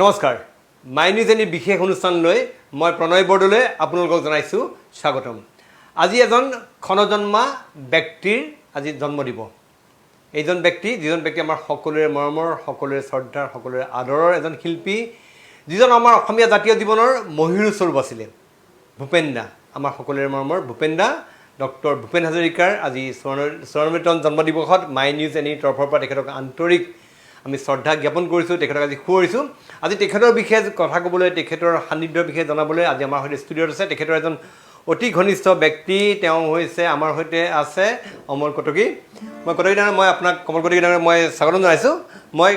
নমস্কাৰ my news any বিশেষ অনুষ্ঠানলৈ মই প্ৰণয় বৰদলৈ আপোনালোকক জনাইছোঁ স্বাগতম। আজি এজন ক্ষণজন্মা ব্যক্তিৰ আজি জন্ম দিব। এইজন ব্যক্তি যিজন ব্যক্তি আমাৰ সকলোৰে মৰমৰ, সকলোৰে শ্ৰদ্ধাৰ, সকলোৰে আদৰৰ এজন শিল্পী, যিজন আমাৰ অসমীয়া জাতীয় জীৱনৰ মহীয়ূৰ স্বৰূপ আছিলে, ভূপেন দা। আমাৰ সকলোৰে মৰমৰ ভূপেন দা, ডক্টৰ ভূপেন হাজৰিকাৰ আজি 94তম জন্মদিৱসত মাই নিউজ এনিৰ তৰফৰ পৰা তেখেতক আন্তৰিক আমি শ্ৰদ্ধা জ্ঞাপন কৰিছোঁ, তেখেতক আজি শুৱৰিছোঁ। আজি তেখেতৰ বিষয়ে কথা ক'বলৈ, তেখেতৰ সান্নিধ্যৰ বিষয়ে জনাবলৈ আজি আমাৰ সৈতে ষ্টুডিঅ'ত আছে তেখেতৰ এজন অতি ঘনিষ্ঠ ব্যক্তি। তেওঁ হৈছে আমাৰ সৈতে আছে অমল কটকী। মই কটকী ডাঙৰ, মই আপোনাক কমল কটকী ডাঙৰ মই স্বাগতম জনাইছোঁ। মই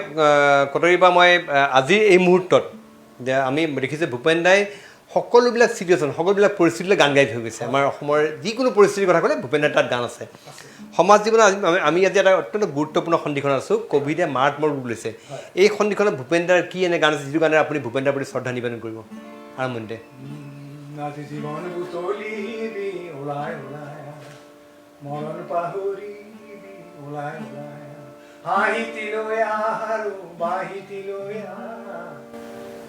কটকীৰ পৰা মই আজিৰ এই মুহূৰ্তত আমি দেখিছোঁ ভূপেন দাই সকলোবিলাক চিটুৱেশ্যন, সকলোবিলাক পৰিস্থিতিলৈ গান গাই থৈ গৈছে। আমাৰ অসমৰ যিকোনো পৰিস্থিতিৰ কথা ক'লে ভূপেন দাৰ তাত গান আছে। সমাজ জীৱনত আমি আজি এটা অত্যন্ত গুৰুত্বপূৰ্ণ সন্ধিখন আছোঁ, ক'ভিডে মাৰাত্মক ৰূপ লৈছে। এই সন্ধিখনত ভূপেন দাৰ কি এনে গান আছে যিটো গানেৰে আপুনি ভূপেন দাৰ প্ৰতি শ্ৰদ্ধা নিবেদন কৰিব আৰম্ভণিতে?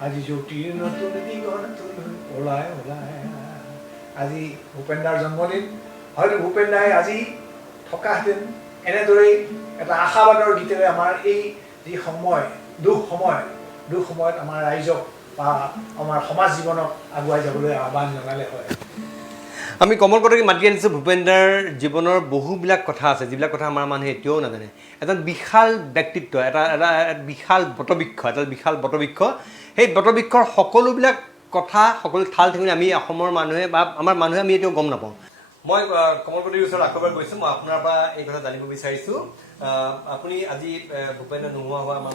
আজি জ্যোতিৰ নতুন দিগন্তলৈ ওলাই ওলাই। আজি ভূপেন দাৰ জন্মদিন। হয়তো ভূপেন দাই আজি থকাহেঁতেন এনেদৰেই এটা আশাবাদৰ গীতেৰে আমাৰ এই যি সময়, দুখ সময়ত আমাৰ ৰাইজক বা আমাৰ সমাজ জীৱনক আগুৱাই যাবলৈ আহ্বান জনালে হয়। আমি কমল কটকী মাতি আনিছোঁ। ভূপেন দাৰ জীৱনৰ বহুবিলাক কথা আছে যিবিলাক কথা আমাৰ মানুহে এতিয়াও নাজানে। এজন বিশাল ব্যক্তিত্ব, এটা বিশাল বটবৃক্ষ। সেই বটবৃক্ষৰ সকলোবিলাক কথা, সকলো ঠাল ঠেঙুলি আমি অসমৰ মানুহে বা আমাৰ মানুহে আমি এতিয়াও গম নাপাওঁ। মই কমল কটকীৰ ওচৰত আকৌ এবাৰ গৈছোঁ। মই আপোনাৰ পৰা এই কথা জানিব বিচাৰিছোঁ। আপুনি আজি ভূপেন দা নোহোৱা হোৱা আমাৰ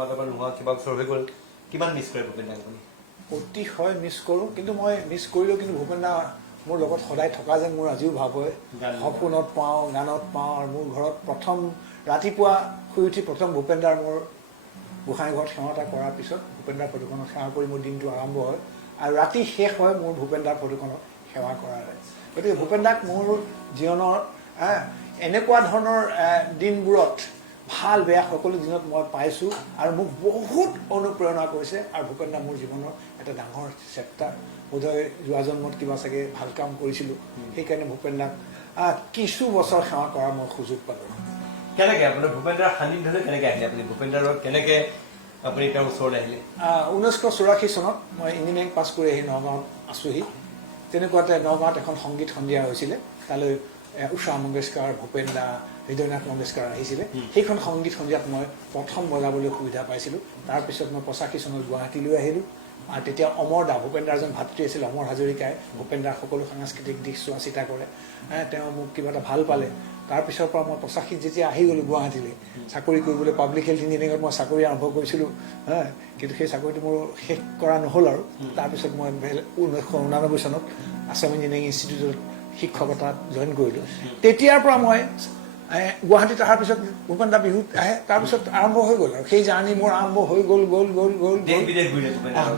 মাজৰ পৰা নোহোৱা কিবা বছৰ হৈ গ'ল, কিমান মিছ কৰে ভূপেন দাক আপুনি? অতিশয় মিছ কৰোঁ, কিন্তু মই মিছ কৰিলেও কিন্তু ভূপেন দা মোৰ লগত সদায় থকা যেন মোৰ আজিও ভাৱ হয়। সপোনত পাওঁ, গানত পাওঁ। আৰু মোৰ ঘৰত প্ৰথম ৰাতিপুৱা শুই উঠি প্ৰথম ভূপেন দাৰ মোৰ গোসাঁই ঘৰত সেৱা এটা কৰাৰ পিছত ভূপেন দাৰ ফটোখনত সেৱা কৰি মোৰ দিনটো আৰম্ভ হয়, আৰু ৰাতি শেষ হয় মোৰ ভূপেন দাৰ ফটোখনত সেৱা কৰাৰে। গতিকে ভূপেন দাক মোৰ জীৱনৰ এনেকুৱা ধৰণৰ দিনবোৰত, ভাল বেয়া সকলো দিনত মই পাইছোঁ, আৰু মোক বহুত অনুপ্ৰেৰণা কৰিছে। আৰু ভূপেন দা মোৰ জীৱনৰ এটা ডাঙৰ চেপ্টাৰ। বোধহয় যোৱা জন্মত কিবা চাগে ভাল কাম কৰিছিলোঁ, সেইকাৰণে ভূপেন দাক কিছু বছৰ সেৱা কৰাৰ মই সুযোগ পালোঁ। কেনেকৈ আপোনাৰ ভূপেন দাৰ সান্নিধ্যলৈ কেনেকৈ আহিলে আপুনি? ভূপেন দাৰ কেনেকৈ আপুনি তেওঁৰ ওচৰলৈ আহিলে? 1984 চনত মই ইঞ্জিনিয়াৰিং পাছ কৰি আহি নগাঁৱত আছোঁহি। তেনেকুৱাতে নগাঁৱত এখন সংগীত সন্ধিয়া হৈছিলে। তালৈ উষা মংগেশকাৰ, ভূপেন দা, হৃদয়নাথ মংগেশকাৰ আহিছিলে। সেইখন সংগীত সন্ধিয়াত মই প্ৰথম বজাবলৈ সুবিধা পাইছিলোঁ। তাৰপিছত মই 85 চনত গুৱাহাটীলৈ আহিলোঁ। আৰু তেতিয়া অমৰ দা, ভূপেন দাৰ এজন ভাতৃ আছিল অমৰ হাজৰিকাই, ভূপেন দাৰ সকলো সাংস্কৃতিক দিশ চোৱা চিতা কৰে। তেওঁ মোক কিবা এটা ভাল পালে। তাৰপিছৰ পৰা মই 85 যেতিয়া আহি গ'লোঁ গুৱাহাটীলৈ চাকৰি কৰিবলৈ, পাব্লিক হেল্থ ইঞ্জিনিয়াৰিঙত মই চাকৰি আৰম্ভ কৰিছিলোঁ। কিন্তু সেই চাকৰিটো মোৰ শেষ কৰা নহ'ল। আৰু তাৰপিছত মই 1989 চনত আছাম ইঞ্জিনিয়াৰিং ইনষ্টিটিউটত শিক্ষকতাত জইন কৰিলোঁ। তেতিয়াৰ পৰা মই গুৱাহাটীত অহাৰ পিছত ভূপেন দা বিহুত আহে, তাৰপিছত আৰম্ভ হৈ গ'ল। আৰু সেই জাৰ্ণি মোৰ আৰম্ভ হৈ গ'ল।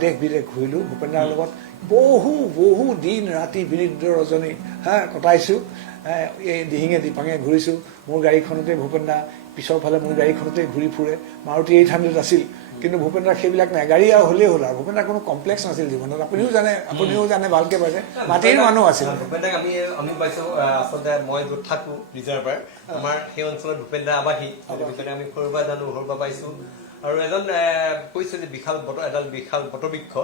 দেশ বিদেশ ঘূৰিলোঁ ভূপেন দাৰ লগত। বহু দিন ৰাতি বিনিদ্ৰ ৰজনী কটাইছোঁ। এই দিহিঙে দিপাঙে ঘূৰিছোঁ। মোৰ গাড়ীখনতে ভূপেন দা পিছৰ ফালে মোৰ গাড়ীখনতে ঘূৰি ফুৰে। মাৰুতি 800 আছিল, কিন্তু ভূপেন দাৰ সেইবিলাক নাই। গাড়ী আৰু হ'লেই হ'ল। আৰু ভূপেন দাৰ কোনো কমপ্লেক্স নাছিল জীৱনত। আপুনিও জানে ভালকে পাইছে। মাটিৰ মানুহ আছিল ভূপেন দাক। আমি পাইছোঁ আচলতে মই য'ত থাকোঁ ৰিজাৰ্ভাৰ, আমাৰ সেই অঞ্চলত ভূপেন দা আৱাসী। ভূপেন আমি সৰুৰ পৰা জানো, সৰুৰ পৰা পাইছোঁ। আৰু এজন কৈছে যে এডাল বিশাল বটবৃক্ষ।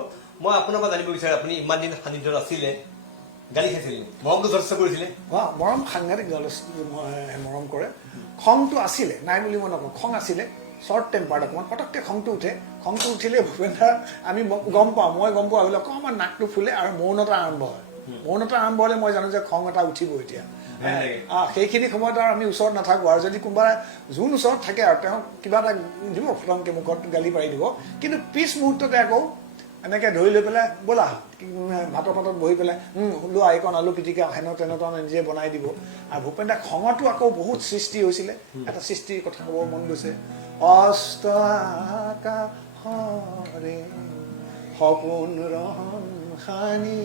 মই আপোনাৰ পৰা জানিব বিচাৰোঁ, আপুনি ইমান দিন সান্নিধ্যত আছিলে, গালি খাইছিলে, মৰমটো যথেষ্ট কৰিছিলে? মৰম সাংঘাতিক মৰম কৰে। খংটো আছিলে, নাই বুলি মই নকওঁ। খং আছিলে, শ্বৰ্ট টেম্পাৰ্ড অকণমান, পটককৈ খংটো উঠে। খংটো উঠিলে ভূপেন দা আমি গম পাওঁ, মই গম পোৱা হ'লে অকণমান নাকটো ফুলে আৰু মৌনতা আৰম্ভ হয়। মৌনতা আৰম্ভ হ'লে মই জানো যে খং এটা উঠিব এতিয়া। সেইখিনি সময়ত আৰু আমি ওচৰত নাথাকোঁ। আৰু যদি কোনোবা যোন ওচৰত থাকে আৰু তেওঁ কিবা এটা দিব, ফটংকৈ মুখত গালি পাৰি দিব। কিন্তু পিছ মুহূৰ্ততে আকৌ এনেকৈ ধৰি লৈ পেলাই ব'লা ভাতৰ পাতত বহি পেলাই লোৱা এইকণ আলু পিটিকা হেন তেন নিজে বনাই দিব। আৰু ভূপেন দা খঙতো আকৌ বহুত সৃষ্টি হৈছিলে। এটা সৃষ্টিৰ কথা ক'ব মন গৈছে। অস্ত আকাশৰে সপোন ৰহন সানি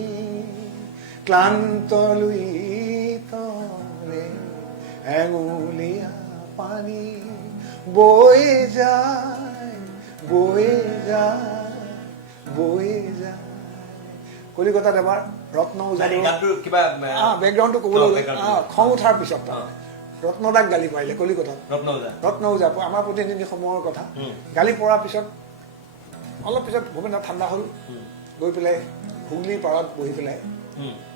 ক্লান্ত লুইতৰে এঙুলীয়া পানী বৈ যায় বৈ যায় কলিকতাত এবাৰ ৰত্ন উজানৰ গানটোৰ কিবা বেকগ্ৰাউণ্ডটো ক'বলৈ গ'লে background. খং উঠাৰ পিছত তাৰমানে ৰত্নদাক গালি পাৰিলে কলিকতাত ৰত্নজা ৰত্ন উজা আমাৰ প্ৰতিনিধি সমূহৰ কথা গালি পৰাৰ পিছত অলপ পিছত ভূপেনদা ঠাণ্ডা হ'ল গৈ পেলাই হুগলীৰ পাৰত বহি পেলাই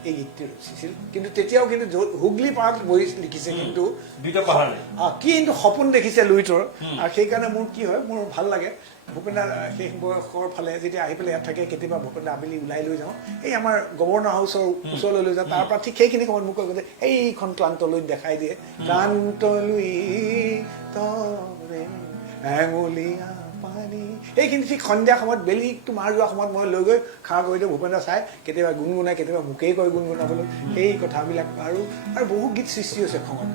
এই গীতটি ৰচিছিল কিন্তু তেতিয়াও কিন্তু হুগলী পাৰত বহি লিখিছে কিন্তু দুইটা পাহাৰ কিন্তু সপোন দেখিছে লুইটৰ আৰু সেইকাৰণে মোৰ কি হয় মোৰ ভাল লাগে ভূপেনদাৰ সেই বয়সৰ ফালে যেতিয়া আহি পেলাই ইয়াত থাকে কেতিয়াবা ভূপেনদা আবেলি ওলাই লৈ যাওঁ এই আমাৰ গভৰ্ণৰ হাউচৰ ওচৰলৈ লৈ যাওঁ তাৰ পৰা ঠিক সেইখিনি সময়ত মোক কৈ এইখন ক্লান্তলৈ দেখাই দিয়ে ক্লান্তলৈ তৰে এঙুলীয়া পানী এইখিনি ঠিক সন্ধিয়া সময়ত বেলিটো মাৰ যোৱা সময়ত মই লৈ গৈ খাৰ কৰি দিওঁ ভূপেনদা চাই কেতিয়াবা গুণগুণাই কেতিয়াবা মোকেই কয় গুণগুণাবলৈ সেই কথাবিলাক আৰু বহু গীত সৃষ্টি হৈছে খঙত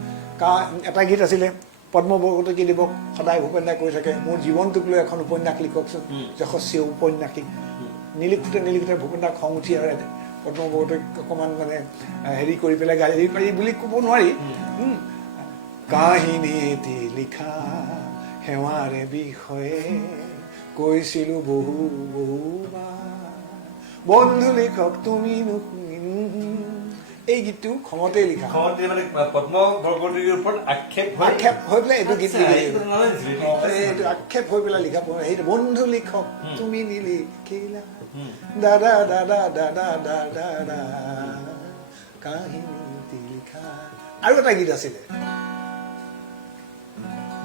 এটা গীত আছিলে পদ্ম বৰকটকী দিৱস সদায় ভূপেনদাই কৈ থাকে মোৰ জীৱনটোক লৈ এখন উপন্যাস লিখকচোন যশস্বী ঔপন্যাসিক নিলিখোঁতে ভূপেনদাৰ খং উঠি আৰু পদ্ম বৰকটকীক অকণমান মানে হেৰি কৰি পেলাই গালি পাৰি বুলি ক'ব নোৱাৰি কাহিনী এটি লিখা সেৱাৰে বিষয়ে কৈছিলোঁ বহুবাৰ বন্ধু লিখক তুমি এই গীতটো খঙতেই লিখা মানে পদ্ম বৰকটকীৰ ওপৰত আক্ষেপ হৈ পেলাই এইটো গীত এইটো আক্ষেপ হৈ পেলাই লিখা সেইটো বন্ধু লিখক তুমি নিলিখিলা দাদা দাদা দাদা দাদা দাদা কাহিনী লিখা আৰু এটা গীত আছিলে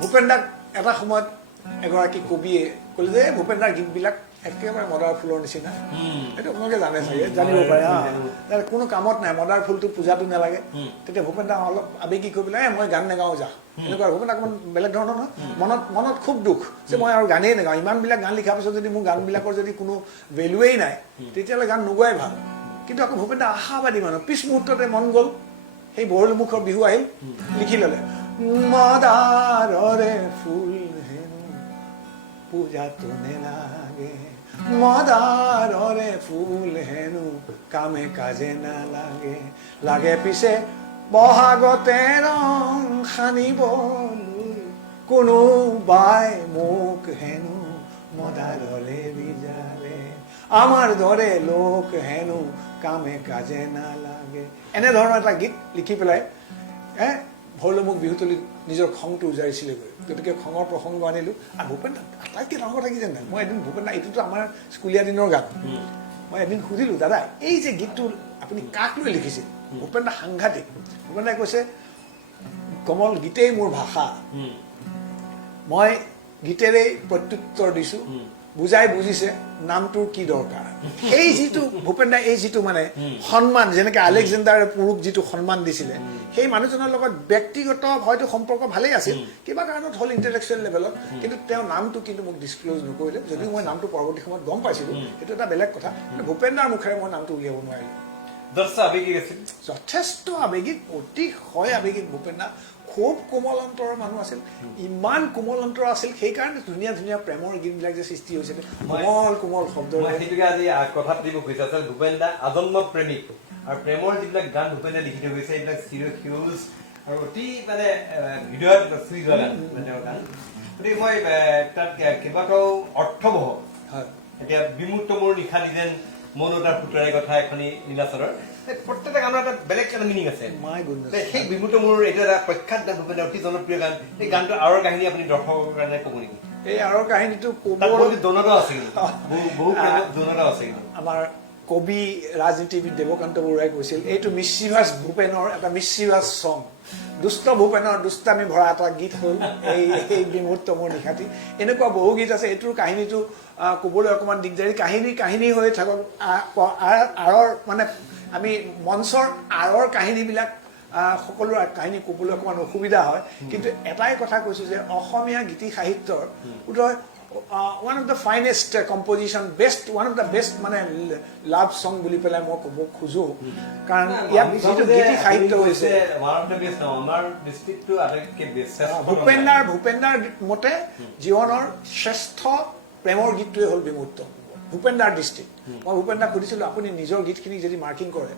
ভূপেনদাক এটা সময়ত এগৰাকী কবিয়ে ক'লে যে ভূপেনদাৰ গীতবিলাক একেবাৰে মদাৰ ফুলৰ নিচিনা এইটো আপোনালোকে জানে চাগে জানিব পাৰে কোনো কামত নাই মদাৰ ফুলটো পূজাটো নালাগে তেতিয়া ভূপেনদা অলপ আৱেগিক হৈ পেলাই মই গান নাগাওঁ যা এনেকুৱা ভূপেনদা অকণমান বেলেগ ধৰণৰ নহয় মনত খুব দুখ যে মই আৰু গানেই নাগাওঁ ইমানবিলাক গান লিখাৰ পিছত যদি মোৰ গানবিলাকৰ যদি কোনো ভেলুৱেই নাই তেতিয়াহ'লে গান নোগোৱাই ভাল কিন্তু আকৌ ভূপেনদা আশাবাদী মানুহ পিছ মুহূৰ্ততে মন গ'ল সেই বৰলুমুখৰ বিহু আহিল লিখি ল'লে মদাৰৰে ফুল হেনো পূজাটো নেলাগে মদাৰৰে ফুল হেনো কামে কাজে নালাগে লাগে পিছে বহাগতে ৰং সানিবলৈ কোনোবাই মোক হেনো মদাৰলে বিজাৰে আমাৰ দৰে লোক হেনো কামে কাজে নালাগে এনেধৰণৰ এটা গীত লিখি পেলাই ভৰলুমুখ বিহুতলিত নিজৰ খংটো উজাৰিছিলেগৈ গতিকে খঙৰ প্ৰসংগ আনিলোঁ আৰু ভূপেনদা আটাইতকৈ ডাঙৰ কথা কি জানে মই এদিন ভূপেনদা এইটোতো আমাৰ স্কুলীয়া দিনৰ গান মই এদিন সুধিলোঁ দাদা এই যে গীতটো আপুনি কাক লৈ লিখিছিল ভূপেনদা সাংঘাতিক ভূপেনদাই কৈছে কমল গীতেই মোৰ ভাষা মই গীতেৰেই প্ৰত্যুত্তৰ দিছোঁ বুজাই বুজিছে নামটোৰ কি দৰকাৰ এই যিটো ভূপেনদাই এই যিটো মানে সন্মান যেনেকৈ আলেকজেণ্ডাৰে পুৰুক যিটো সন্মান দিছিলে সেই মানুহজনৰ লগত ব্যক্তিগত হয়তো সম্পৰ্ক ভালেই আছিল কিবা কাৰণত হ'ল ইণ্টেলেকচুৱেল লেভেলত কিন্তু তেওঁৰ নামটো কিন্তু মোক ডিছক্ল'জ নকৰিলে যদিও মই নামটো পৰৱৰ্তী সময়ত গম পাইছিলোঁ সেইটো এটা বেলেগ কথা কিন্তু ভূপেনদাৰ মুখেৰে মই নামটো উলিয়াব নোৱাৰিলোঁ যথেষ্ট আৱেগিক অতিশয় আৱেগিক ভূপেনদা খুব কোমল অন্তৰৰ মানুহ আছিল ইমান কোমল অন্তৰ আছিল সেইকাৰণে ধুনীয়া ধুনীয়া প্ৰেমৰ গীতবিলাক যে সৃষ্টি হৈছিলে কোমল কোমল শব্দ সেইটোকে আজি কথা পাতিব খুজিছে আচলতে ভূপেনদা আজন্ম প্ৰেমিক আৰু প্ৰেমৰ যিবিলাক গান ভূপেনদা লিখি থৈ গৈছে এইবিলাক চিৰসেউজ আৰু অতি মানে হৃদয়ত চুই যোৱা গান তেওঁৰ গান গতিকে মই তাত কেইবাটাও অৰ্থবহ এতিয়া বিমুক্ত মোৰ নিশা নিদেন মন তাৰ পুতৰাই কথা এখনি নীলাচলৰ প্ৰত্যেকটা গানৰ এটা বেলেগ এটা মিনিং আছে সেই বিমুক্ত মোৰ এইটো এটা প্ৰখ্যাত গান ভূপেনদাৰ অতি জনপ্ৰিয় গান এই গানটোৰ আঁৰৰ কাহিনী আপুনি দৰ্শকৰ কাৰণে ক'ব নেকি এই আঁৰৰ কাহিনীটো আমাৰ কবি ৰাজনীতিবিদ দেৱকান্ত বৰুৱাই কৈছিল এইটো মিছিভাছ ভূপেনৰ এটা মিছিভাছ চং দুষ্ট ভূপেনৰ দুষ্টামি ভৰা এটা গীত হ'ল এই বিমূৰ্ত মোৰ নিশাটি এনেকুৱা বহু গীত আছে এইটোৰ কাহিনীটো ক'বলৈ অকণমান দিগদাৰী কাহিনী হৈ থাকক আঁৰৰ মানে আমি মঞ্চৰ আঁৰৰ কাহিনীবিলাক সকলো কাহিনী ক'বলৈ অকণমান অসুবিধা হয় কিন্তু এটাই কথা কৈছোঁ যে অসমীয়া গীতি সাহিত্যৰ বোধহয় one of the finest composition one of the best মানে লাভ সং বুলি পেলাই মই ক'ব খোজো কাৰণ ইয়াত যিটো গীতি সাহিত্য হৈছে ভূপেনদাৰ মতে জীৱনৰ শ্ৰেষ্ঠ প্ৰেমৰ গীতটোৱে হ'ল বিমূৰ্ত ভূপেনদাৰ দৃষ্টিত মই ভূপেনদাক সুধিছিলোঁ আপুনি নিজৰ গীতখিনি যদি মাৰ্কিং কৰে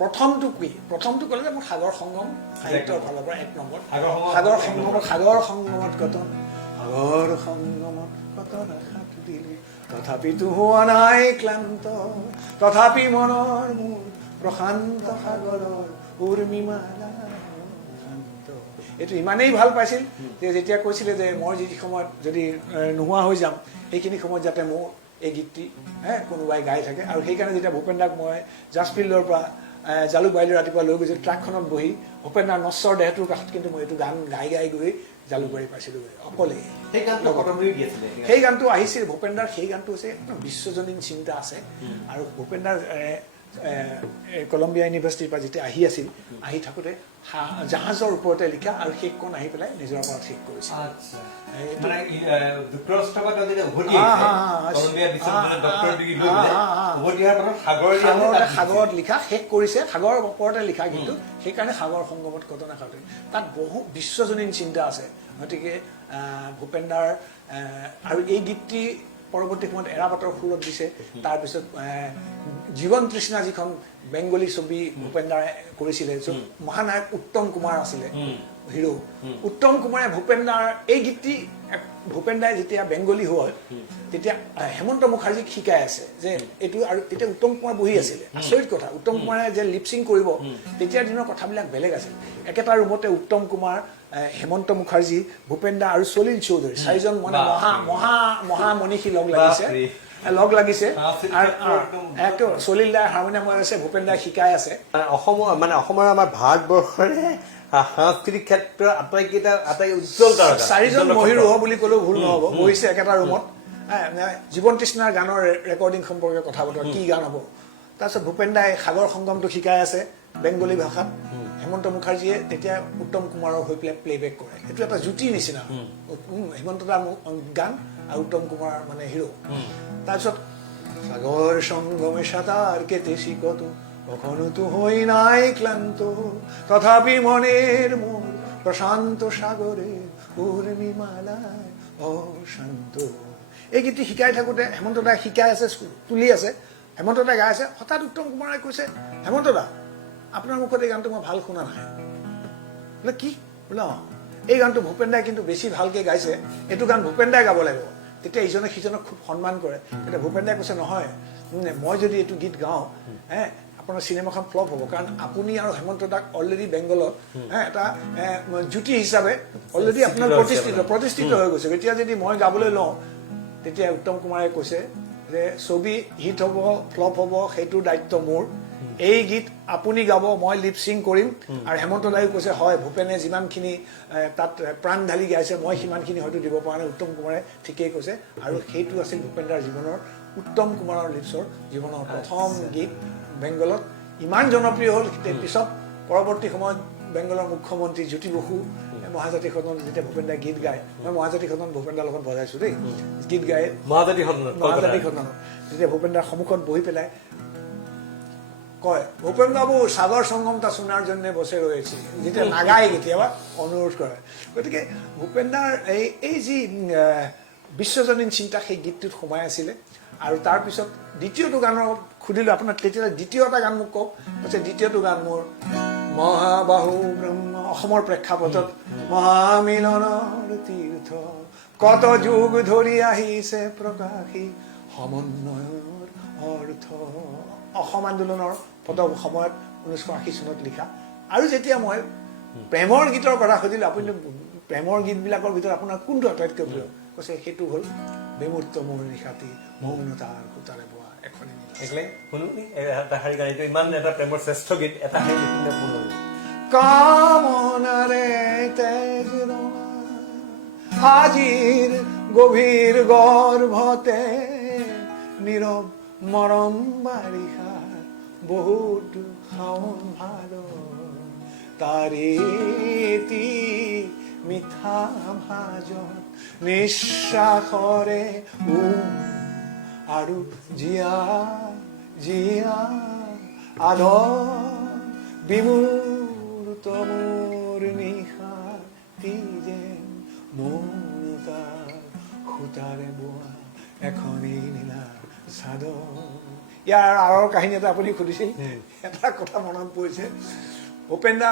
প্ৰথমটো ক'লে যে মোৰ সাগৰ সংগম সাহিত্যৰ ফালৰ পৰা 1 নম্বৰ সাগৰ সংগমত কটন সাগৰ সংগমত কত আঘাত দিলো তথাপিতো হোৱা নাই ক্লান্ত তথাপি মনৰ মোৰ প্ৰশান্ত সাগৰৰ উৰ্মিমালা শান্ত এইটো ইমানেই ভাল পাইছিল যে যেতিয়া কৈছিলে যে মই যি সময়ত যদি নোহোৱা হৈ যাম সেইখিনি সময়ত যাতে মোৰ এই গীতটি কোনোবাই গাই থাকে আৰু সেইকাৰণে যেতিয়া ভূপেন দাক মই জাজফিল্ডৰ পৰা জালুকবাৰীলৈ ৰাতিপুৱা লৈ গৈছিলোঁ ট্ৰাকখনত বহি ভূপেন দাৰ নশ্বৰ দেহটোৰ কাষত কিন্তু মই এইটো গান গাই গৈ জালুকবাৰী পাইছিলোঁ অকলে সেই গানটো আহিছিল ভূপেন দাৰ সেই গানটো হৈছে বিশ্বজনীন চিন্তা আছে আৰু ভূপেন দাৰ কলম্বিয়া ইউনিভাৰ্চিটিৰ পৰা যেতিয়া আহি থাকোঁতে জাহাজৰ ওপৰতে লিখা আৰু শেষখন আহি পেলাই নিজৰ ওপৰত শেষ কৰিছিল সাগৰত লিখা শেষ কৰিছে সাগৰৰ ওপৰতে লিখা কিন্তু সেইকাৰণে সাগৰ সংগমত কত নাখাওঁতে তাত বহু বিশ্বজনীন চিন্তা আছে গতিকে ভূপেন দাৰ আৰু এই গীতটি পৰৱৰ্তী সময়ত এৰাপাতৰ সুৰত দিছে তাৰপিছত জীৱন তৃষ্ণা যিখন বেংগলী ছবি ভূপেন দাৰে কৰিছিলে য'ত মহানায়ক উত্তম কুমাৰ আছিলে হিৰো উত্তম কুমাৰে ভূপেন দাৰ এই গীতটি ভূপেন দাই যেতিয়া বেংগলী হ'ল তেতিয়া হেমন্ত মুখাৰ্জীক শিকাই আছে যে এইটো আৰু তেতিয়া উত্তম কুমাৰ বহি আছিলে আচৰিত কথা উত্তম কুমাৰে যে লিপচিং কৰিব তেতিয়াৰ দিনৰ কথাবিলাক বেলেগ আছিল একেটা ৰুমতে উত্তম কুমাৰ হেমন্ত মুখাৰ্জী ভূপেন দা আৰু সলিল চৌধুৰী চাৰিজন মানে মহামনীষী লগ লাগিছে আৰু সলিল দাই হাৰমনিয়াম আছে ভূপেন দাই শিকাই আছে অসমৰ আমাৰ ভাৰতবৰ্ষৰে সাংস্কৃতিক ক্ষেত্ৰৰ আটাইকেইটা উজ্জ্বল চাৰিজন মহিৰোহ বুলি ক'লেও ভুল নহ'ব বহিছে একেটা ৰুমত জীৱন তৃষ্ণাৰ গানৰ ৰেকৰ্ডিং সম্পৰ্কে কথা বতৰা কি গান হ'ব তাৰপিছত ভূপেন দাই সাগৰ সংগমটো শিকাই আছে বেংগলী ভাষাত হেমন্ত মুখাৰ্জীয়ে তেতিয়া উত্তম কুমাৰৰ হৈ পেলাই প্লেবেক কৰে এইটো এটা জুতিৰ নিচিনা হেমন্ত দাৰ গান আৰু উত্তম কুমাৰ মানে হিৰো তাৰপিছত সাগৰ সংগমে সাঁতার কেটে শিখত কখনো তো হই নাই ক্লান্ত তথাপি মনের মোর প্রশান্ত সাগরে উর্মিমালায় অশান্ত এই গীতটি শিকাই থাকোঁতে হেমন্ত দাই শিকাই আছে তুলি আছে হেমন্ত দাই গাই আছে হঠাৎ উত্তম কুমাৰে কৈছে হেমন্ত দা আপোনাৰ মুখত এই গানটো মই ভাল শুনা নাই বোলে কি বোলে এই গানটো ভূপেন দাই কিন্তু বেছি ভালকৈ গাইছে এইটো গান ভূপেন দাই গাব লাগিব তেতিয়া ইজনে সিজনক খুব সন্মান কৰে তেতিয়া ভূপেন দাই কৈছে নহয় মই যদি এইটো গীত গাওঁ আপোনাৰ চিনেমাখন ফ্লপ হ'ব কাৰণ আপুনি আৰু হেমন্ত দাক অলৰেডি বেংগলত এটা জুতি হিচাপে অলৰেডি আপোনাৰ প্ৰতিষ্ঠিত হৈ গৈছে এতিয়া যদি মই গাবলৈ লওঁ তেতিয়া উত্তম কুমাৰে কৈছে যে ছবি হিট হ'ব ফ্লপ হ'ব সেইটোৰ দায়িত্ব মোৰ এই গীত আপুনি গাব মই লিপচিং কৰিম আৰু হেমন্ত দাইও কৈছে হয় ভূপেনে যিমানখিনি তাত প্ৰাণ ঢালি গাইছে মই সিমানখিনি হয়তো দিব পৰা নাই উত্তম কুমাৰে ঠিকেই কৈছে আৰু সেইটো আছিল ভূপেন দাৰ জীৱনৰ উত্তম কুমাৰৰ লিপছৰ জীৱনৰ প্ৰথম গীত বেংগলত ইমান জনপ্ৰিয় হ'ল পিছত পৰৱৰ্তী সময়ত বেংগলৰ মুখ্যমন্ত্ৰী জ্যোতি বসু মহাজাতি সদনত যেতিয়া ভূপেন দাই গীত গায় মই মহাজাতি সদনত ভূপেন দাৰ লগত বজাইছোঁ দেই গীত গাই মহাজাতি সদনত যেতিয়া ভূপেন দাৰ সন্মুখত বহি পেলাই কয় ভূপেন বাবু সাগর সংগমটা শোনার জন্য বসে রয়েছে যেটা নাগায় কেতিয়াবা অনুরোধ করে গতিকে ভূপেন দাৰ এই যি বিশ্বজনীন চিন্তা সেই গীতটোত সোমাই আছিলে আৰু তাৰপিছত দ্বিতীয়টো গানৰ সুধিলোঁ আপোনাক তেতিয়া দ্বিতীয় এটা গান মোক কওক কৈছে দ্বিতীয়টো গান মোৰ মহাবাহু ব্ৰহ্ম অসমৰ প্ৰেক্ষাপটত মহামিলনৰ তীৰ্থ কত যুগ ধৰি আহিছে প্ৰকাশী সমন্বয়ৰ অৰ্থ অসম আন্দোলনৰ সময়ত 1980 চনত লিখা আৰু যেতিয়া মই প্ৰেমৰ গীতৰ কথা সুধিলোঁ আপুনি প্ৰেমৰ গীতবিলাকৰ ভিতৰত আপোনাৰ কোনটো আটাইতকৈ প্ৰিয় কৈছে সেইটো হ'ল বিমূৰ্ত মোৰ নিশাতি মৌনতাৰ সূতাৰে বোৱা এখনি ইমান এটা প্ৰেমৰ শ্ৰেষ্ঠ গীত এটা কামনাৰে তেজ আজিৰ গভীৰ গৰ্ভতে নীৰৱ মৰম বাৰিষা বহুত শাওন ভাদ তাৰে মিঠা ভাজত নিশ্বাসৰে আৰু জিয়া জিয়া আদৰ বিমূৰ্ত মোৰ নিশাতি যেন মৌনতাৰ সূতাৰে বোৱা এখনি নীলা চাদৰ ইয়াৰ আঁৰৰ কাহিনী এটা আপুনি সুধিছিল এটা কথা মনত পৰিছে ভূপেন দা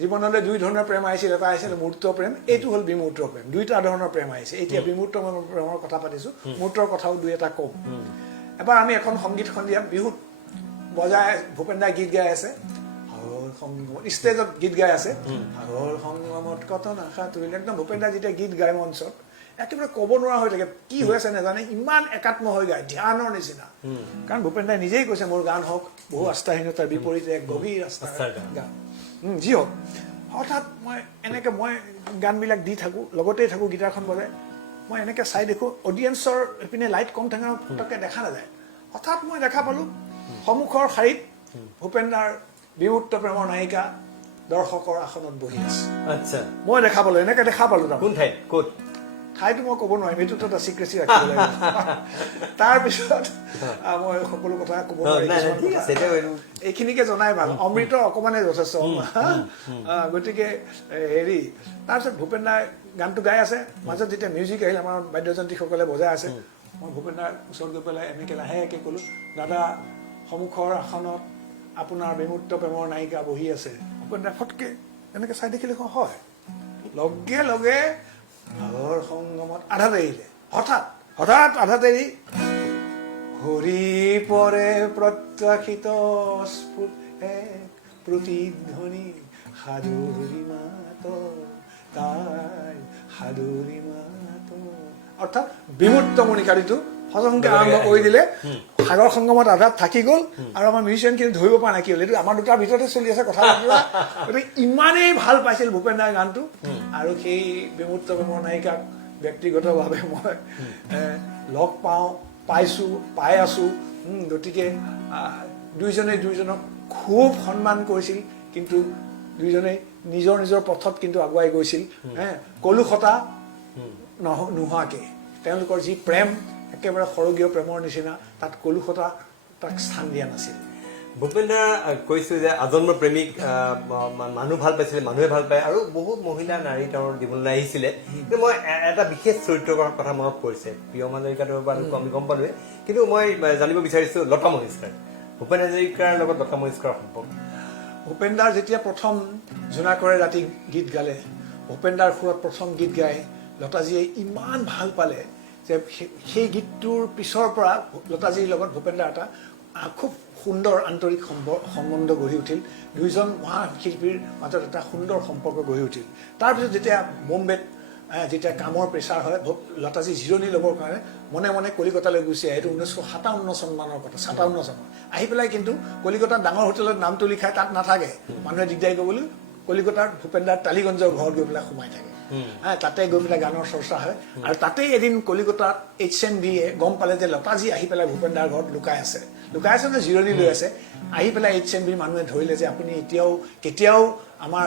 জীৱনলৈ দুই ধৰণৰ প্ৰেম আহিছিল, এটা আহিছিল মূৰ্ত প্ৰেম, এইটো হ'ল বিমূৰ্ত প্ৰেম। দুইটা ধৰণৰ প্ৰেম আহিছে। এতিয়া বিমূৰ্ত প্ৰেমৰ কথা পাতিছোঁ, মূৰ্তৰ কথাও দুই এটা ক'ম। এবাৰ আমি এখন সংগীত সন্ধিয়া বিহুত বজাই ভূপেন দাই গীত গাই আছে, সাগৰ সংগমত, ষ্টেজত গীত গাই আছে, সাগৰ সংগমত কত নাশা তুলিলে, একদম ভূপেন দাই যেতিয়া গীত গায় মঞ্চত একেবাৰে ক'ব নোৱাৰা হৈ থাকে, কি হৈ আছে নাজানে, ইমান একাত্ম হৈ গায়, ধ্যানৰ নিচিনা। কাৰণ ভূপেন দাই নিজেই কৈছে মোৰ গান হওক বহু আস্থাহীনতাৰ বিপৰীতে এক গভীৰ আস্থাৰ গান। যি হওক, হঠাৎ মই গানবিলাক দি থাকোঁ, লগতেই থাকোঁ গীটাৰখন বজাই, মই এনেকৈ চাই দেখোঁ অডিয়েঞ্চৰ এইপিনে লাইট কম থাকে, ফটককৈ দেখা নাযায়। হঠাৎ মই দেখা পালোঁ সন্মুখৰ শাৰীত ভূপেন দাৰ বিমূৰ্ত প্ৰেমৰ নায়িকা দৰ্শকৰ আসনত বহি আছে। আচ্ছা, মই দেখা পালোঁ, এনেকৈ দেখা পালোঁ। কোন ঠাইত, ক'ত? ঠাইটো মই ক'ব নোৱাৰিম, এইটোতো এটা চিক্ৰেচি ৰাখিব লাগিব। তাৰপিছত মই সকলো কথা ক'ব নোৱাৰিম, এইখিনিকে জনাই ভাল, অমৃত অকণমানেই যথেষ্ট। গতিকে হেৰি, তাৰপিছত ভূপেন দাই গানটো গাই আছে, মাজত যেতিয়া মিউজিক আহিল, আমাৰ বাদ্যযন্ত্ৰীসকলে বজাই আছে, মই ভূপেন দাৰ ওচৰত গৈ পেলাই এনেকৈ লাহেকৈ ক'লোঁ, দাদা সন্মুখৰ আসনত আপোনাৰ বিমূৰ্ত প্ৰেমৰ নায়িকা বহি আছে। ভূপেন দাই ফটকৈ এনেকৈ চাই দেখিলে, হয়। লগে লগে সাগৰ সংগমত আধাত এৰিলে, হঠাৎ আধাত এৰি হৰি পৰে প্ৰত্যাশিত প্ৰতিধ্বনি সাধুৰী মাত তাই সাধুৰী মাত, অৰ্থাৎ বিমূৰ্ত মণিকাৰীটো সজংকে আৰম্ভ কৰি দিলে। সাগৰ সংগমত আধাত থাকি গ'ল, আৰু আমাৰ মিউজিচিয়ানখিনি ধৰিব পৰা নাই কি হ'ল, এইটো আমাৰ দুটাৰ ভিতৰতে চলি আছে কথা বতৰা। গতিকে ইমানেই ভাল পাইছিল ভূপেন দাই গানটো, আৰু সেই বিমূৰ্ত প্ৰেমৰ নায়িকাক ব্যক্তিগতভাৱে মই লগ পাই আছোঁ। গতিকে দুইজনে দুইজনক খুব সন্মান কৰিছিল, কিন্তু দুইজনে নিজৰ নিজৰ পথত কিন্তু আগুৱাই গৈছিল, কলুষতা নোহোৱাকৈ। তেওঁলোকৰ যি প্ৰেম একেবাৰে সৰগীয় প্ৰেমৰ নিচিনা, তাত কলুষতা তাক স্থান দিয়া নাছিল। ভূপেন দা কৈছোঁ যে আজন্ম প্ৰেমিক, মানুহ ভাল পাইছিলে, মানুহে ভাল পায়, আৰু বহুত মহিলা নাৰী তেওঁৰ জীৱনলৈ আহিছিলে। কিন্তু মই এটা বিশেষ চৰিত্ৰৰ কথা মনত পৰিছে, প্ৰিয় হাজৰিকাটোৰ পৰা আমি গম পালোৱে, কিন্তু মই জানিব বিচাৰিছোঁ লতা মংগেশকাৰ, ভূপেন হাজৰিকাৰ লগত লতা মংগেশকাৰৰ সম্পৰ্ক। ভূপেন দাৰ যেতিয়া প্ৰথম জোনাকৰে ৰাতি গীত গালে, ভূপেন দাৰ সুৰত প্ৰথম গীত গাই লতাজীয়ে ইমান ভাল পালে যে সেই গীতটোৰ পিছৰ পৰা লতাজীৰ লগত ভূপেন দাৰ এটা খুব সুন্দৰ আন্তৰিক সম্বন্ধ গঢ়ি উঠিল। দুইজন মহাশিল্পীৰ মাজত এটা সুন্দৰ সম্পৰ্ক গঢ়ি উঠিল। তাৰপিছত যেতিয়া বম্বেত যেতিয়া কামৰ প্ৰেছাৰ হয়, লতাজী জিৰণি ল'বৰ কাৰণে মনে মনে কলিকতালৈ গুচি আহে। এইটো 1957 চনমানৰ কথা, 57 চনৰ। আহি পেলাই কিন্তু কলিকতাত ডাঙৰ হোটেলত নামটো লিখাই তাত নাথাকে, মানুহে দিগদাৰি কৰিব বুলি কলিকতাৰ ভূপেন দাৰ টালিগঞ্জৰ ঘৰত গৈ পেলাই সোমাই থাকে। তাতে গৈ পেলাই গানৰ চৰ্চা হয়, আৰু তাতেই এদিন কলিকতাত HMVয়ে গম পালে যে লতাজী আহি পেলাই ভূপেন দাৰ ঘৰত লুকাই আছে নে জিৰণি লৈ আছে। আহি পেলাই HMVৰ মানুহে ধৰিলে যে আপুনি কেতিয়াও আমাৰ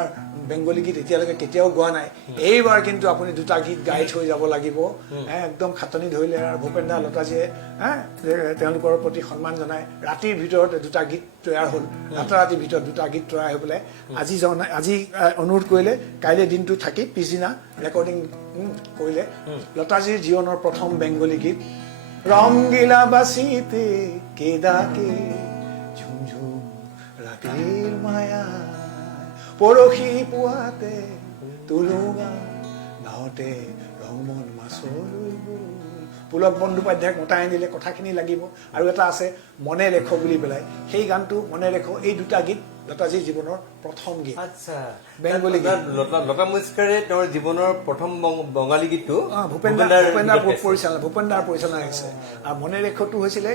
বেংগলী গীত এতিয়ালৈকে কেতিয়াও গোৱা নাই, এইবাৰ কিন্তু আপুনি দুটা গীত গাই থৈ যাব লাগিব। একদম খাটনি ধৰিলে, আৰু ভূপেন দা লতাজীয়ে তেওঁলোকৰ প্ৰতি সন্মান জনাই ৰাতিৰ ভিতৰত দুটা গীত তৈয়াৰ হ'ল। ৰাতিৰ ভিতৰত দুটা গীত তৈয়াৰ হৈ পেলাই আজি অনুৰোধ কৰিলে, কাইলৈ দিনটো থাকি পিছদিনা ৰেকৰ্ডিং কৰিলে। লতাজীৰ জীৱনৰ প্ৰথম বেংগলী গীত ৰংগিলা বাচিতে কেদাকে ঝুমঝুম ৰাতিৰ মায়া পৰহি পুৱাতে তুলুঙা নাওতে ৰংমন মাছলৈ গ'ল। পুলক বন্দ্যোপাধ্যায়ক মতাই আনিলে, কথাখিনি লাগিব। আৰু এটা আছে মনে ৰেখ বুলি পেলাই, সেই গানটো মনে ৰেখ, এই দুটা গীত লতাজীৰ জীৱনৰ প্ৰথম গীত। আচ্ছা, বেংগলী গীত। লতা মংগেশকাৰে তেওঁৰ জীৱনৰ প্ৰথম বঙালী গীতটো ভূপেন দাৰ পৰিচালনা হৈছে। আৰু মনে ৰেখটো হৈছিলে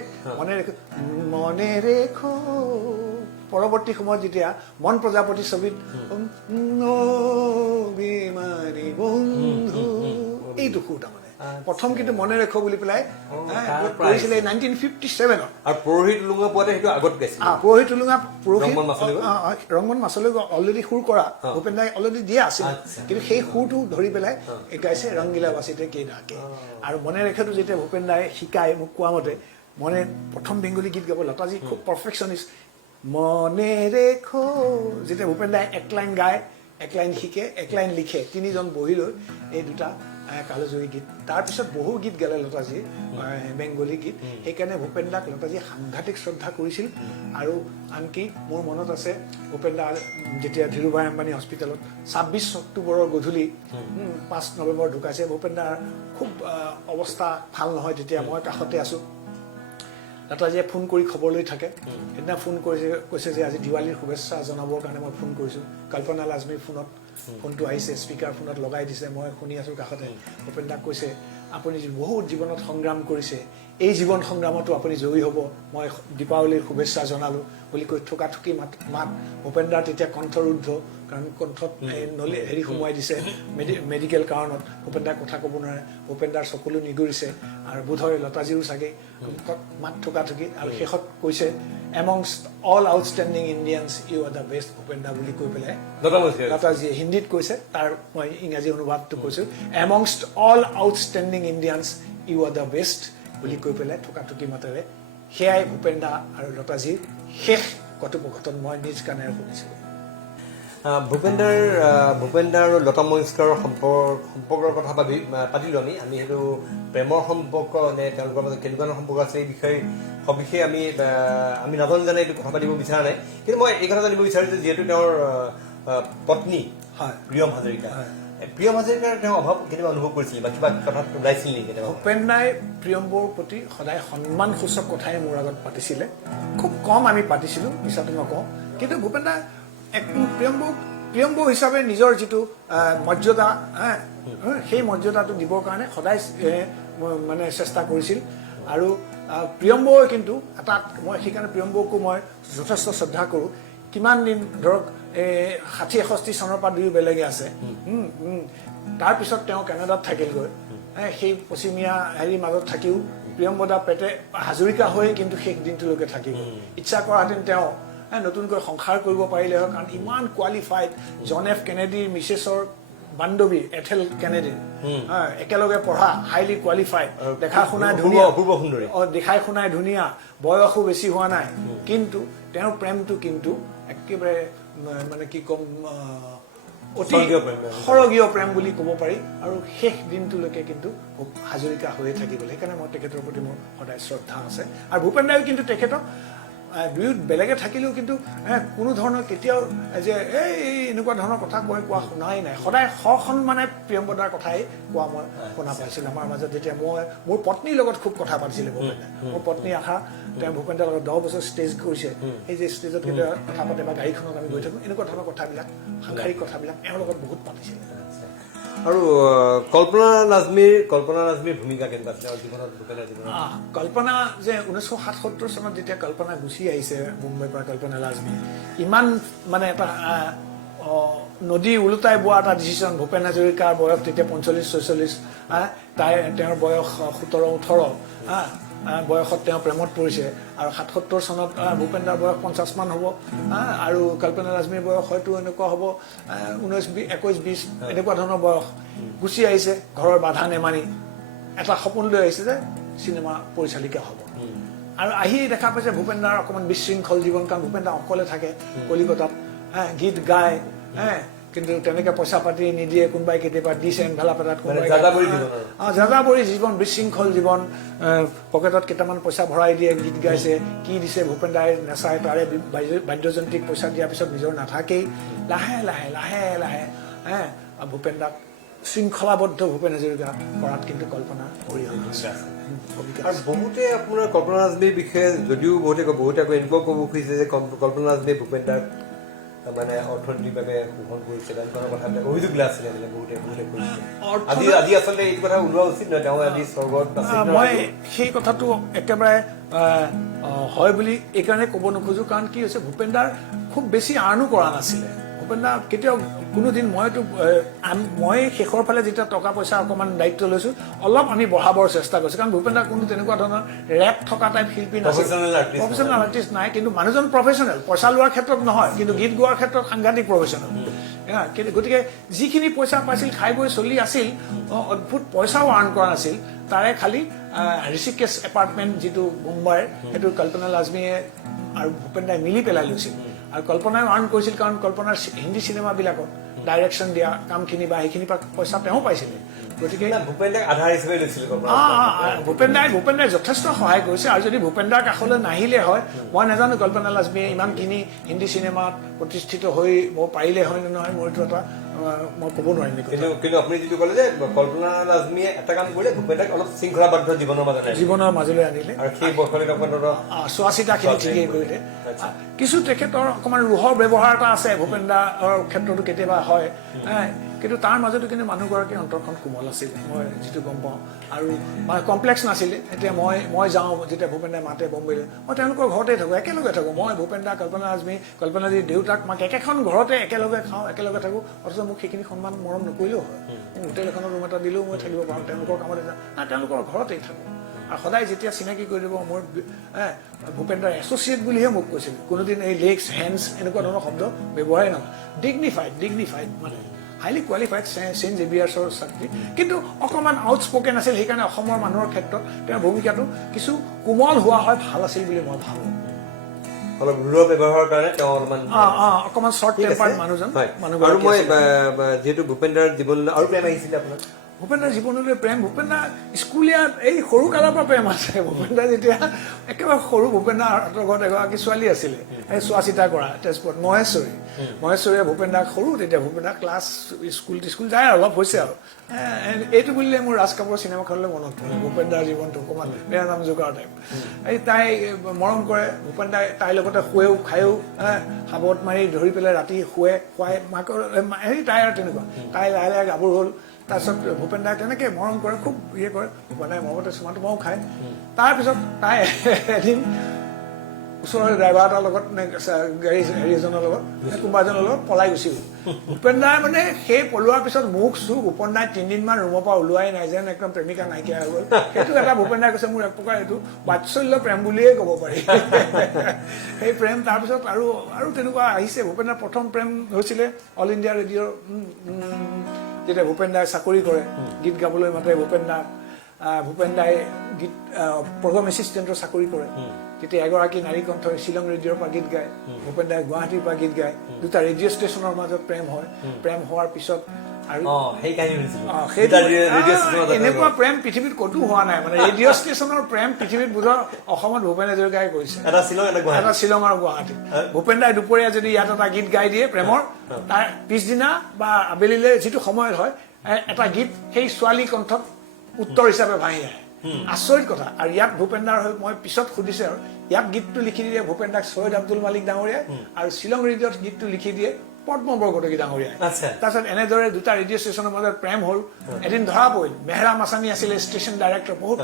মনে ৰেখ। পৰৱৰ্তী সময়ত যেতিয়া মন প্ৰজাপতি ছবিত এইটো সুৰ তাৰমানে প্ৰথম কিন্তু মনে ৰেখ বুলি পেলাই কৰিছিলে 1957ত। আৰু পৰহি টুলুঙা পোৱাতে সেইটো আগত গাইছিল। পৰহি টুলুঙা ৰংমন মাছলৈ অলৰেডি সুৰ কৰা ভূপেন দাই অলৰেডি দিয়া আছিল, কিন্তু সেই সুৰটো ধৰি পেলাই গাইছে ৰংগিলা বাচিতে কেদাকে। আৰু মনে ৰেখটো যেতিয়া ভূপেন দাই শিকাই মোক কোৱা মতে, প্ৰথম বেংগলী গীত গাব লতাজী খুব পাৰফেকশ্যনিষ্ট। মনে ৰেখ যেতিয়া ভূপেন দাই এক লাইন গায়, এক লাইন শিকে, এক লাইন লিখে, তিনিজন বহি লৈ এই দুটা কালজয়ী গীত তাৰপিছত বহু গীত গালে লতাজীয়ে বেংগলী গীত সেইকাৰণে ভূপেন দাক লতাজীয়ে সাংঘাতিক শ্ৰদ্ধা কৰিছিল আৰু আনকি মোৰ মনত আছে ভূপেন দা যেতিয়া ধীৰুভাই আম্বানী হস্পিটেলত ২৬ অক্টোবৰৰ গধূলি ৫ নৱেম্বৰ ঢুকাইছে ভূপেন দাৰ খুব অৱস্থা ভাল নহয় তেতিয়া মই কাষতে আছোঁ লতাজীয়ে ফোন কৰি খবৰ লৈ থাকে সেইদিনা ফোন কৈছে যে আজি দিৱালীৰ শুভেচ্ছা জনাবৰ কাৰণে মই ফোন কৰিছোঁ কল্পনা লাজমীৰ ফোনটো আহিছে স্পীকাৰ ফোনত লগাই দিছে মই শুনি আছোঁ কাষতে ভূপেন দাক কৈছে আপুনি বহুত জীৱনত সংগ্ৰাম কৰিছে এই জীৱন সংগ্ৰামতো আপুনি জয়ী হ'ব মই দীপাৱলীৰ শুভেচ্ছা জনালোঁ বুলি কৈ ঠুকি মাত ভূপেন দাৰ তেতিয়া কণ্ঠৰুদ্ধ কাৰণ কণ্ঠত হেৰি সোমোৱাই দিছে মেডিকেল কাৰণত ভূপেন দাৰ কথা ক'ব নোৱাৰে ভূপেন দাৰ চকুলো নিগৰিছে আৰু বোধহয় লতাজীৰো চাগে মাত ঠুকি আৰু শেষত কৈছে amongst all outstanding Indians you are the best Bhupen da বুলি কৈ পেলাই লতাজীয়ে হিন্দীত কৈছে তাৰ মই ইংৰাজী অনুবাদটো কৈছোঁ amongst all outstanding Indians you are the best বুলি কৈ পেলাই ঠুকি মাতেৰে সেয়াই ভূপেন দা আৰু লতাজীৰ শেষ কথোপকথন মই নিজ কাণেৰে শুনিছিলোঁ ভূপেন দা আৰু লতা মংগেশকাৰৰ সম্পৰ্কৰ কথা পাতিলোঁ আমি সেইটো প্ৰেমৰ সম্পৰ্ক নে তেওঁলোকৰ মাজত কেনেকুৱা সম্পৰ্ক আছে এই বিষয়ে সবিশেষ আমি নাজানো জানে এইটো কথা পাতিব বিচৰা নাই কিন্তু মই এই কথা জানিব বিচাৰিছোঁ যিহেতু তেওঁৰ পত্নী প্ৰিয়ম হাজৰিকা প্ৰিয়ম হাজৰিকাৰ তেওঁ অভাৱ কেতিয়াবা অনুভৱ কৰিছিল বা কিবা কথাত ওলাইছিল নেকি ভূপেন দাই প্ৰিয়ম বৌৰ প্ৰতি সদায় সন্মানসূচক কথাই মোৰ আগত পাতিছিলে খুব কম আমি পাতিছিলোঁ মিছাটো নকওঁ কিন্তু ভূপেন দা প্ৰিয়ম বৌ হিচাপে নিজৰ যিটো মৰ্যাদা সেই মৰ্যাদাটো দিবৰ কাৰণে সদায় মানে চেষ্টা কৰিছিল আৰু প্ৰিয়ম বৌৱে কিন্তু এটা মই সেইকাৰণে প্ৰিয়ম বৌকো মই যথেষ্ট শ্ৰদ্ধা কৰোঁ কিমান দিন ধৰক ৬০-৬১ চনৰ পৰা দুয়ো বেলেগে আছে তাৰপিছত তেওঁ কানাডাত থাকিলগৈ সেই পশ্চিমীয়া হেৰিৰ মাজত থাকিও প্ৰিয়ম বদা পেটে হাজৰিকা হৈ কিন্তু শেষ দিনটোলৈকে থাকিব ইচ্ছা কৰাহেঁতেন তেওঁ নতুনকৈ সংসাৰ কৰিব পাৰিলে হয় কাৰণ ইমান কোৱালিফাইড জন এফ কেনেডিৰ মিছেছৰ বান্ধৱী এথেল কেনেডি একেলগে পঢ়া হাইলি কোৱালিফাইড দেখা শুনাই ধুনীয়া দেখাই শুনাই ধুনীয়া বয়সো বেছি হোৱা নাই কিন্তু তেওঁৰ প্ৰেমটো কিন্তু একেবাৰে মানে কি ক'ম অতি সৰগীয় প্ৰেম বুলি ক'ব পাৰি আৰু শেষ দিনটোলৈকে কিন্তু হাজৰিকা হৈয়ে থাকিব সেইকাৰণে মই তেখেতৰ প্ৰতি মোৰ সদায় শ্ৰদ্ধা আছে আৰু ভূপেন দাইও কিন্তু তেখেতক দুয়ো বেলেগে থাকিলেও কিন্তু কোনো ধৰণৰ কেতিয়াও যে এই এনেকুৱা ধৰণৰ কথা কোৱা শুনাই নাই সদায় সসন্মানে প্ৰিয়ম বদাৰ কথাই কোৱা মই শুনা পাইছিলোঁ আমাৰ মাজত যেতিয়া মই মোৰ পত্নীৰ লগত খুব কথা পাতিছিলোঁ ভূপেন দাই মোৰ পত্নী আশা তেওঁ ভূপেন দাৰ লগত 10 বছৰ ষ্টেজ কৰিছে সেই যে ষ্টেজত কেতিয়াবা কথা পাতে বা গাড়ীখনত আমি গৈ থাকোঁ এনেকুৱা ধৰণৰ কথাবিলাক সাংসাৰিক কথাবিলাক তেওঁৰ লগত বহুত পাতিছিলে আৰু কল্পনা নাজমীৰ ভূমিকা কেনেকুৱা আছিলে জীৱনত ভূপেনৰ জীৱনত কল্পনা যে 1977 চনত যেতিয়া কল্পনা গুচি আহিছে মুম্বাইৰ পৰা কল্পনা নাজমী ইমান মানে এটা নদী ওলোটাই বোৱা এটা ডিচিশ্যন ভূপেন হাজৰিকাৰ বয়স তেতিয়া 45-46 তেওঁৰ বয়স 17-18 বয়সত তেওঁ প্ৰেমত পৰিছে আৰু 77 চনত ভূপেন দাৰ বয়স 50 মান হ'ব আৰু কল্পনা নাজমীৰ বয়স হয়তো এনেকুৱা হ'ব 19-21-20 এনেকুৱা ধৰণৰ বয়স গুচি আহিছে ঘৰৰ বাধা নেমানি এটা সপোন লৈ আহিছে যে চিনেমা পৰিচালিকা হ'ব আৰু আহি দেখা পাইছে ভূপেন দাৰ অকণমান বিশৃংখল জীৱন কাৰণ ভূপেন দা অকলে থাকে কলিকতাত গীত গায় কিন্তু তেনেকে পইচা পাতি নিদিয়ে কোনোবাই কেতিয়াবা দিছে ভেলাপাতাত যাযাবৰী জীৱন বিশৃংখল জীৱন পকেটত কেইটামান পইচা ভৰাই দিয়ে গীত গাইছে কি দিছে ভূপেন দাই নেচাই তাৰে বাদ্যযন্ত্ৰীক পইচা দিয়াৰ পিছত নিজৰ নাথাকেই লাহে লাহে ভূপেন দাক শৃংখলাবদ্ধ ভূপেন হাজৰিকা কৰাত কিন্তু কল্পনা অৰিহণা আছে আৰু বহুতে আপোনাৰ কল্পনা নাজমীৰ বিষয়ে যদিও বহুতে আকৌ এনেকুৱাও ক'ব খুজিছে যে কল্পনা নাজমীয়ে ভূপেন দাক মানে অৰ্থনৈতিকভাৱে শোষণ কৰিছে তেনেকুৱা কথাবিলাক অভিযোগবিলাক আছিলে মানে বহুতে কৰিছে আজি আচলতে এইটো কথা ওলোৱা উচিত নহয় তেওঁ আজি স্বৰ্গত মই সেই কথাটো একেবাৰে হয় বুলি এইকাৰণে ক'ব নোখোজো কাৰণ কি হৈছে ভূপেন দাৰ খুব বেছি আৰ্নো কৰা নাছিলে ভূপেন দা কেতিয়াও কোনোদিন মই শেষৰ ফালে যেতিয়া টকা পইচা অকণমান দায়িত্ব লৈছোঁ অলপ আমি বঢ়াবৰ চেষ্টা কৰিছোঁ কাৰণ ভূপেন দা কোনো তেনেকুৱা ধৰণৰ ৰেপ থকা টাইপ শিল্পী নাছিল প্ৰফেচনেল আৰ্টিষ্ট নাই কিন্তু মানুহজন প্ৰফেচনেল পইচা লোৱাৰ ক্ষেত্ৰত নহয় কিন্তু গীত গোৱাৰ ক্ষেত্ৰত সাংঘাতিক প্ৰফেচনেল গতিকে যিখিনি পইচা পাইছিল খাই বৈ চলি আছিল অদ্ভুত পইচাও আৰ্ণ কৰা নাছিল তাৰে খালি ঋষিকেশ এপাৰ্টমেণ্ট যিটো মুম্বাইৰ সেইটো কল্পনা নাজমীয়ে আৰু ভূপেন দাই মিলি পেলাই লৈছিল আৰু কল্পনাই আৰ্ণ কৰিছিল কাৰণ কল্পনাৰ হিন্দী চিনেমাবিলাকত ডাইৰেকশ্যন দিয়া কামখিনি বা সেইখিনিৰ পৰা পইচা তেওঁ পাইছিলে গতিকে ভূপেন দাক আধাৰ হিচাপে লৈছিল ভূপেন দাই যথেষ্ট সহায় কৰিছে আৰু যদি ভূপেন দাৰ কাষলৈ নাহিলে হয় মই নাজানো কল্পনা লাজমীয়ে ইমানখিনি হিন্দী চিনেমাত প্ৰতিষ্ঠিত হৈ মই পাৰিলে হয় নে নহয় মোৰ এইটো এটা মই ক'ব নোৱাৰিম কিন্তু আপুনি যিটো ক'লে যে কল্পনা লাজমীয়ে এটা কাম কৰিলে ভূপেন দাক অলপ শৃংখলাবদ্ধ জীৱনৰ মাজলৈ আনিলে আৰু সেই বয়সলৈ চোৱা চিতাখিনি ঠিকেই কৰিলে কিছু তেখেতৰ অকণমান ৰোহৰ ব্যৱহাৰ এটা আছে ভূপেন দাৰ ক্ষেত্ৰতো কেতিয়াবা হয় কিন্তু তাৰ মাজতো কিন্তু মানুহগৰাকীৰ অন্তৰখন কোমল আছিল মই যিটো গম পাওঁ আৰু মানে কমপ্লেক্স নাছিলে এতিয়া মই যাওঁ যেতিয়া ভূপেন দাই মাতে বম্বেলৈ মই তেওঁলোকৰ ঘৰতে থাকোঁ একেলগে থাকোঁ মই ভূপেন দা কল্পনা লাজমী কল্পনাজীৰ দেউতাক মাক একেখন ঘৰতে একেলগে খাওঁ একেলগে থাকোঁ অথচ মোক সেইখিনি সন্মান মৰম নকৰিলেও হয় মোক হোটেল এখনৰ ৰুম এটা দিলেও মই থাকিব পাৰোঁ তেওঁলোকৰ কামতে যাওঁ তেওঁলোকৰ ঘৰতেই থাকোঁ আৰু সদায় যেতিয়া চিনাকি কৰি দিব মোৰ ভূপেন দাৰ এছ'চিয়েট বুলিহে মোক কৈছিল কোনোদিন এই লেগছ হেণ্ডছ এনেকুৱা ধৰণৰ শব্দ ব্যৱহাৰেই নহয় ডিগনিফাইড মানে হাইলি কোৱালিফাইড চেইণ্ট জেভিয়াৰ্ছৰ ছাত্ৰী কিন্তু অকণমান আউটস্পকেন আছিল সেইকাৰণে অসমৰ মানুহৰ ক্ষেত্ৰত তেওঁৰ ভূমিকাটো কিছু কোমল হোৱা হয় ভাল আছিল বুলি মই ভাবোঁ অলপ ৰুঢ় ব্যৱহাৰৰ কাৰণে তেওঁ অলপমান অকণমান শ্বৰ্ট টেম্পাৰ্ড মানুহজন আৰু মই যিহেতু ভূপেন দাৰ জীৱনলৈ আৰু প্ৰেম আহিছিলে আপোনাৰ ভূপেন দাৰ জীৱনলৈ প্ৰেম ভূপেন দা স্কুলীয়া এই সৰু কালৰ পৰা প্ৰেম আছে ভূপেন দা যেতিয়া একেবাৰে সৰু ভূপেন দাৰ হাতৰ ঘৰত এগৰাকী ছোৱালী আছিলে এই চোৱা চিতা কৰা তেজপুৰত মহেশ্বৰীয়ে ভূপেন দাক সৰু তেতিয়া ভূপেন দা ক্লাছ স্কুল যায় অলপ হৈছে আৰু এইটো বুলিলে মোৰ ৰাজ কাপুৰৰ চিনেমাখনলৈ মনত পৰে ভূপেন দাৰ জীৱনটো অকণমান বেয়া নাম জোকাৰ টাইপ এই তাই মৰম কৰে ভূপেন দাই তাইৰ লগতে শুৱেও খায়ো সাবত মাৰি ধৰি পেলাই ৰাতি খুৱাই মাকৰ তাই আৰু তেনেকুৱা তাই লাহে লাহে গাভৰু হ'ল তাৰপিছত ভূপেন দাই তেনেকৈ মৰম কৰে খুব কৰে ভূপেন দাই মৰমতে চুমা তোমাও খায় তাৰপিছত তাই এদিন ওচৰৰ ড্ৰাইভাৰ এটাৰ লগত গাড়ী এজনৰ লগত কোনোবা এজনৰ লগত পলাই গুচি গ'ল ভূপেন দাই মানে সেই পলোৱাৰ পিছত মুখ চুখ ভূপেন দাই 3 দিনমান ৰুমৰ পৰা ওলোৱাই নাই যেন একদম প্ৰেমিকা নাইকিয়া হৈ গ'ল সেইটো এটা ভূপেন দাই কৈছে মোৰ এক প্ৰকাৰ এইটো বাৎসল্য প্ৰেম বুলিয়ে ক'ব পাৰি সেই প্ৰেম তাৰপিছত আৰু তেনেকুৱা আহিছে ভূপেন দাৰ প্ৰথম প্ৰেম হৈছিলে অল ইণ্ডিয়া ৰেডিঅ'ৰ যেতিয়া ভূপেন দাই চাকৰি কৰে গীত গাবলৈ মাতে ভূপেন দাই গীত প্ৰগ্ৰাম এছিষ্টেণ্টৰ চাকৰি কৰে তেতিয়া এগৰাকী নাৰী কণ্ঠই শ্বিলং ৰেডিঅ'ৰ পৰা গীত গায় ভূপেন দাই গুৱাহাটীৰ পৰা গীত গায় দুটা ৰেডিঅ' ষ্টেচনৰ মাজত প্ৰেম হয় প্ৰেম হোৱাৰ পিছত আৰু এনেকুৱা প্ৰেম পৃথিৱীত ক'তো হোৱা নাই মানে ৰেডিঅ' ষ্টেচনৰ প্ৰেম পৃথিৱীত বোধহয় অসমত ভূপেন হাজৰিকাই কৰিছে এটা শ্বিলং আৰু গুৱাহাটী ভূপেন দাই দুপৰীয়া যদি ইয়াত এটা গীত গাই দিয়ে প্ৰেমৰ তাৰ পিছদিনা বা আবেলিলৈ যিটো সময়ত হয় এটা গীত সেই ছোৱালী কণ্ঠত উত্তৰ হিচাপে ভাঙি আহে আচৰিত কথা আৰু ইয়াত ভূপেন দাৰ মই পিছত সুধিছে আৰু ইয়াত গীতটো লিখি দিয়ে ভূপেন দাক ছৈয়দ আব্দুল মালিক ডাঙৰীয়াই আৰু শ্বিলং ৰেডিঅ'ত গীতটো লিখি দিয়ে পদ্ম বৰকটকী ডাঙৰীয়াই তাৰপিছত এনেদৰে দুটা ৰেডিঅ' ষ্টেচনৰ মাজত প্ৰেম হ'ল এদিন ধৰা পৰিল মেহৰা মাছানী আছিলে ষ্টেচন ডাইৰেক্টৰ বহুত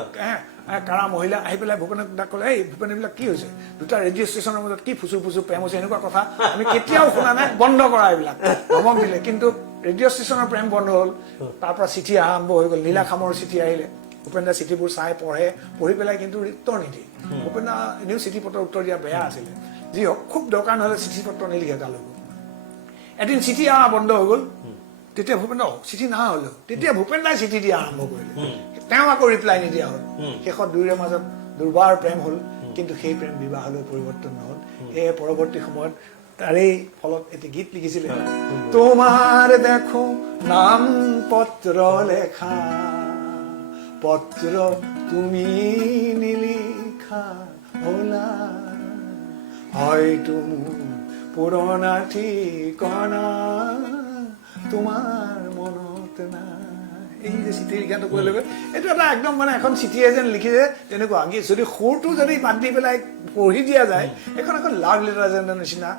কাৰা মহিলা আহি পেলাই ভূপেন দাক ক'লে এই ভূপেন এইবিলাক কি হৈছে দুটা ৰেডিঅ' ষ্টেচনৰ মাজত কি ফুচু প্ৰেম হৈছে এনেকুৱা কথা আমি কেতিয়াও শুনা নাই বন্ধ কৰা এইবিলাক ধমক দিলে কিন্তু ৰেডিঅ' ষ্টেচনৰ প্ৰেম বন্ধ হ'ল তাৰ পৰা চিঠি আৰম্ভ হৈ গ'ল নীলাখামৰ চিঠি আহিলে ভূপেন দাই চিঠিবোৰ চাই পঢ়ি পেলাই কিন্তু উত্তৰ নিদিয়ে ভূপেন দা এনেও চিঠি পত্ৰ উত্তৰ দিয়া বেয়া আছিলে যি হওক খুব দৰকাৰ নহ'লে চিঠি পত্ৰ নিলিখে তালৈকে এদিন চিঠি অহা বন্ধ হৈ গ'ল তেতিয়া ভূপেন দা চিঠি নহা হ'লেও তেতিয়া ভূপেন দাই চিঠি দিয়া আৰম্ভ কৰিলে তেওঁ আকৌ ৰিপ্লাই নিদিয়া হ'ল শেষত দুয়োৰে মাজত দুৰ্বাৰ প্ৰেম হ'ল কিন্তু সেই প্ৰেম বিবাহলৈ পৰিৱৰ্তন নহ'ল সেয়ে পৰৱৰ্তী সময়ত তাৰেই ফলত এটি গীত লিখিছিলে তোমাৰ দেখো নাম পত্ৰ লেখা পত্ৰ তুমি নিলিখা হলা হয়তো পুৰণা ঠিকনা তোমাৰ মনত নাই এই যে চিঠিৰ গানটো কৈ ল'বে এইটো এটা একদম মানে এখন চিঠিয়ে যেন লিখিছে তেনেকুৱা যদি সুৰটো যদি বাদ দি পেলাই পঢ়ি দিয়া যায় এখন লাভ লেটাৰ যেন নিচিনা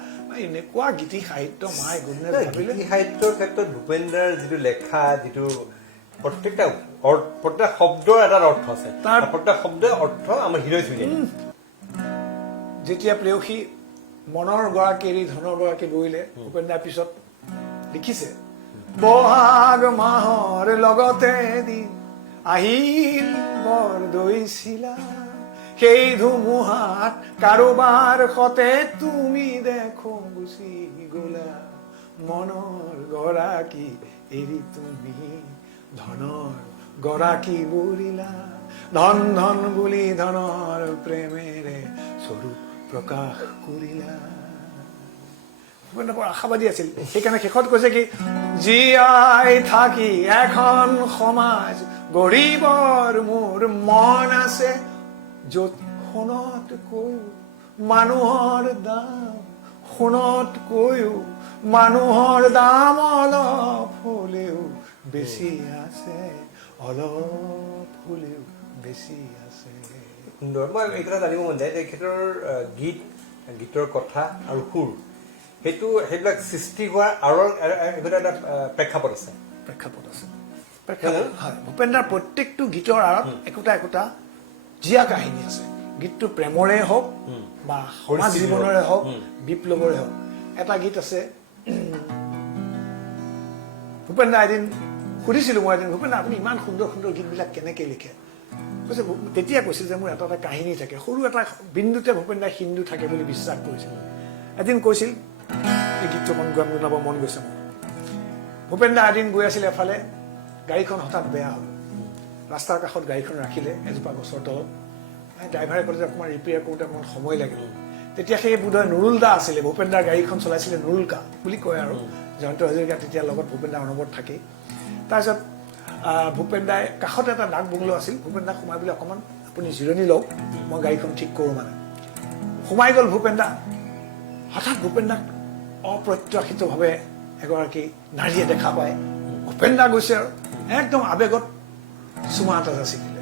এনেকুৱা গীতি সাহিত্য মাই গুডনেছ ভাবিলে সাহিত্যৰ ক্ষেত্ৰত ভূপেন দাৰ যিটো লেখা যিটো প্ৰত্যেকটা শব্দৰ এটা অৰ্থ আছে তাৰ প্ৰত্যেক শব্দৰ অৰ্থ আমাৰ হৃদয় ছুঁই যায় যেতিয়া প্ৰেয়সী মনৰ গৰাকী এৰি ধনৰ গৰাকী বহিলে ভূপেন দাৰ পিছত লিখিছে বহাগ মাহৰ লগতে দিন আহিল বৰ দৈছিলা সেই ধুমুহাত কাৰোবাৰ সতে তুমি দেখো গুচি গলা মনৰ গৰাকী এৰি তুমি ধনৰ গৰাকী বুলিলা ধন ধন বুলি ধনৰ প্ৰেমেৰে স্বৰূপ প্ৰকাশ কৰিলা ভূপেন্দ্ৰ বৰ আশাবাদী আছিল সেইকাৰণে শেষত কৈছে কি জীয়াই থাকি এখন সমাজ গঢ়িবৰ মোৰ মন আছে য'ত সোণতকৈও মানুহৰ দাম সোণতকৈও মানুহৰ দাম অলপ হ'লেও বেছি আছে অলপ হ'লেও বেছি আছে সুন্দৰ মই এই কথা জানিব মন যায় তেখেতৰ গীতৰ কথা আৰু সুৰ সেইবিলাক সৃষ্টি হোৱাৰ আঁৰৰ এটা প্ৰেক্ষাপট আছে হয় ভূপেন্দ্ৰৰ প্ৰত্যেকটো গীতৰ আঁৰত একোটা জীয়া কাহিনী আছে গীতটো প্ৰেমৰে হওক বা সমাজ জীৱনৰে হওক বিপ্লৱৰে হওক এটা গীত আছে ভূপেন্দ্ৰ এদিন সুধিছিলো মই এদিন ভূপেন্দ্ৰ আপুনি ইমান সুন্দৰ সুন্দৰ গীতবিলাক কেনেকৈ লিখে কৈছে তেতিয়া কৈছিল যে মোৰ এটা কাহিনী থাকে সৰু এটা বিন্দুতে ভূপেন্দ্ৰৰ সিন্ধু থাকে বুলি বিশ্বাস কৰিছিল এদিন কৈছিল এই গীতটো গান জনাব মন গৈছে মোৰ ভূপেন্দ্ৰ এদিন গৈ আছিল এফালে গাড়ীখন হঠাৎ বেয়া হ'ল ৰাস্তাৰ কাষত গাড়ীখন ৰাখিলে এজোপা গছৰ তলত ড্ৰাইভাৰে ক'লে যে অকণমান ৰিপেয়াৰ কৰোঁতে অকণমান সময় লাগিল তেতিয়া সেই বোধহয় নুৰুল দা আছিলে ভূপেন্দ্ৰৰ গাড়ীখন চলাইছিলে নুৰুল কা বুলি কয় আৰু জয়ন্ত হাজৰিকা তেতিয়া লগত ভূপেন্দ্ৰৰ অনবৰত থাকেই তাৰপিছত ভূপেন্দ্ৰাই কাষতে এটা ডাক বংলো আছিল ভূপেন্দ্ৰক সোমাই বুলি অকণমান আপুনি জিৰণি লওক মই গাড়ীখন ঠিক কৰোঁ মানে সোমাই গ'ল ভূপেন্দ্ৰ হঠাৎ ভূপেন্দ্ৰক অপ্ৰত্যাশিতভাৱে এগৰাকী নাৰীয়ে দেখা পায় ভূপেন্দ্ৰ গৈছে আৰু একদম আৱেগত চুমা এটা যাচিছিলে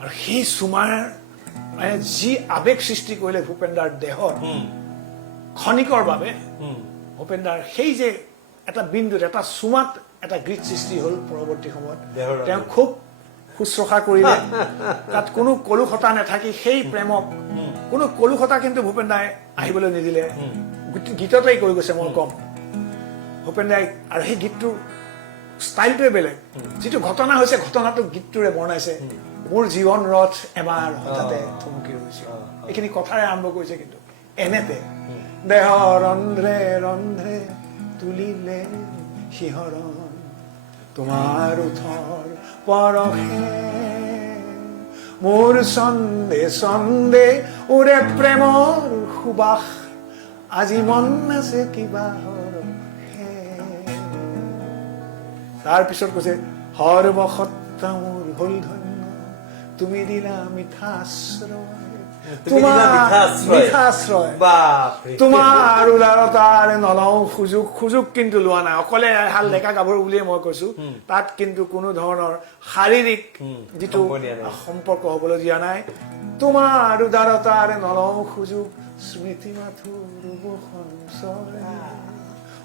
আৰু সেই চুমাৰ যি আৱেগ সৃষ্টি কৰিলে ভূপেন্দ্ৰৰ দেহত ক্ষণিকৰ বাবে ভূপেন্দ্ৰৰ সেই যে এটা বিন্দুত এটা চুমাত এটা গীত সৃষ্টি হ'ল পৰৱৰ্তী সময়ত তেওঁ খুব শুশ্ৰূষা কৰিলে তাত কোনো কলুষতা নাথাকি সেই প্ৰেমক কোনো কলুষতা কিন্তু ভূপেন্দ্ৰাই আহিবলৈ নিদিলে গীততেই কৈ গৈছে মই কম ভূপেন্দ্ৰাই আৰু সেই গীতটোৰ ষ্টাইলটোৱে বেলেগ যিটো ঘটনা হৈছে ঘটনাটো গীতটোৰে বৰ্ণাইছে মোৰ জীৱন ৰথ এবাৰ হঠাতে থমকি ৰৈছে এইখিনি কথাৰে আৰম্ভ কৰিছে কিন্তু এনেতে দেহ ৰন্ধ্ৰে ৰন্ধ্ৰে তুলিলে শিহৰণ তোমাৰ উঠৰ পৰশে মোৰ ছন্দে ছন্দে উৰে প্ৰেমৰ সুবাস আজি মন আছে কিবা তাৰ পিছত কৈছে সৰ্বসত্তা মোৰ হল ধন্য তুমি দিলা মিঠাশ্ৰয় তোমাৰ উদাৰতাৰ নলওঁ সুযোগ কিন্তু লোৱা নাই অকলে এহাল ডেকা গাভৰু বুলিয়ে মই কৈছো তাত কিন্তু কোনো ধৰণৰ শাৰীৰিক যিটো সম্পৰ্ক হবলৈ দিয়া নাই তোমাৰ উদাৰতাৰ নলওঁ সুযোগ স্মৃতি মাথুৰ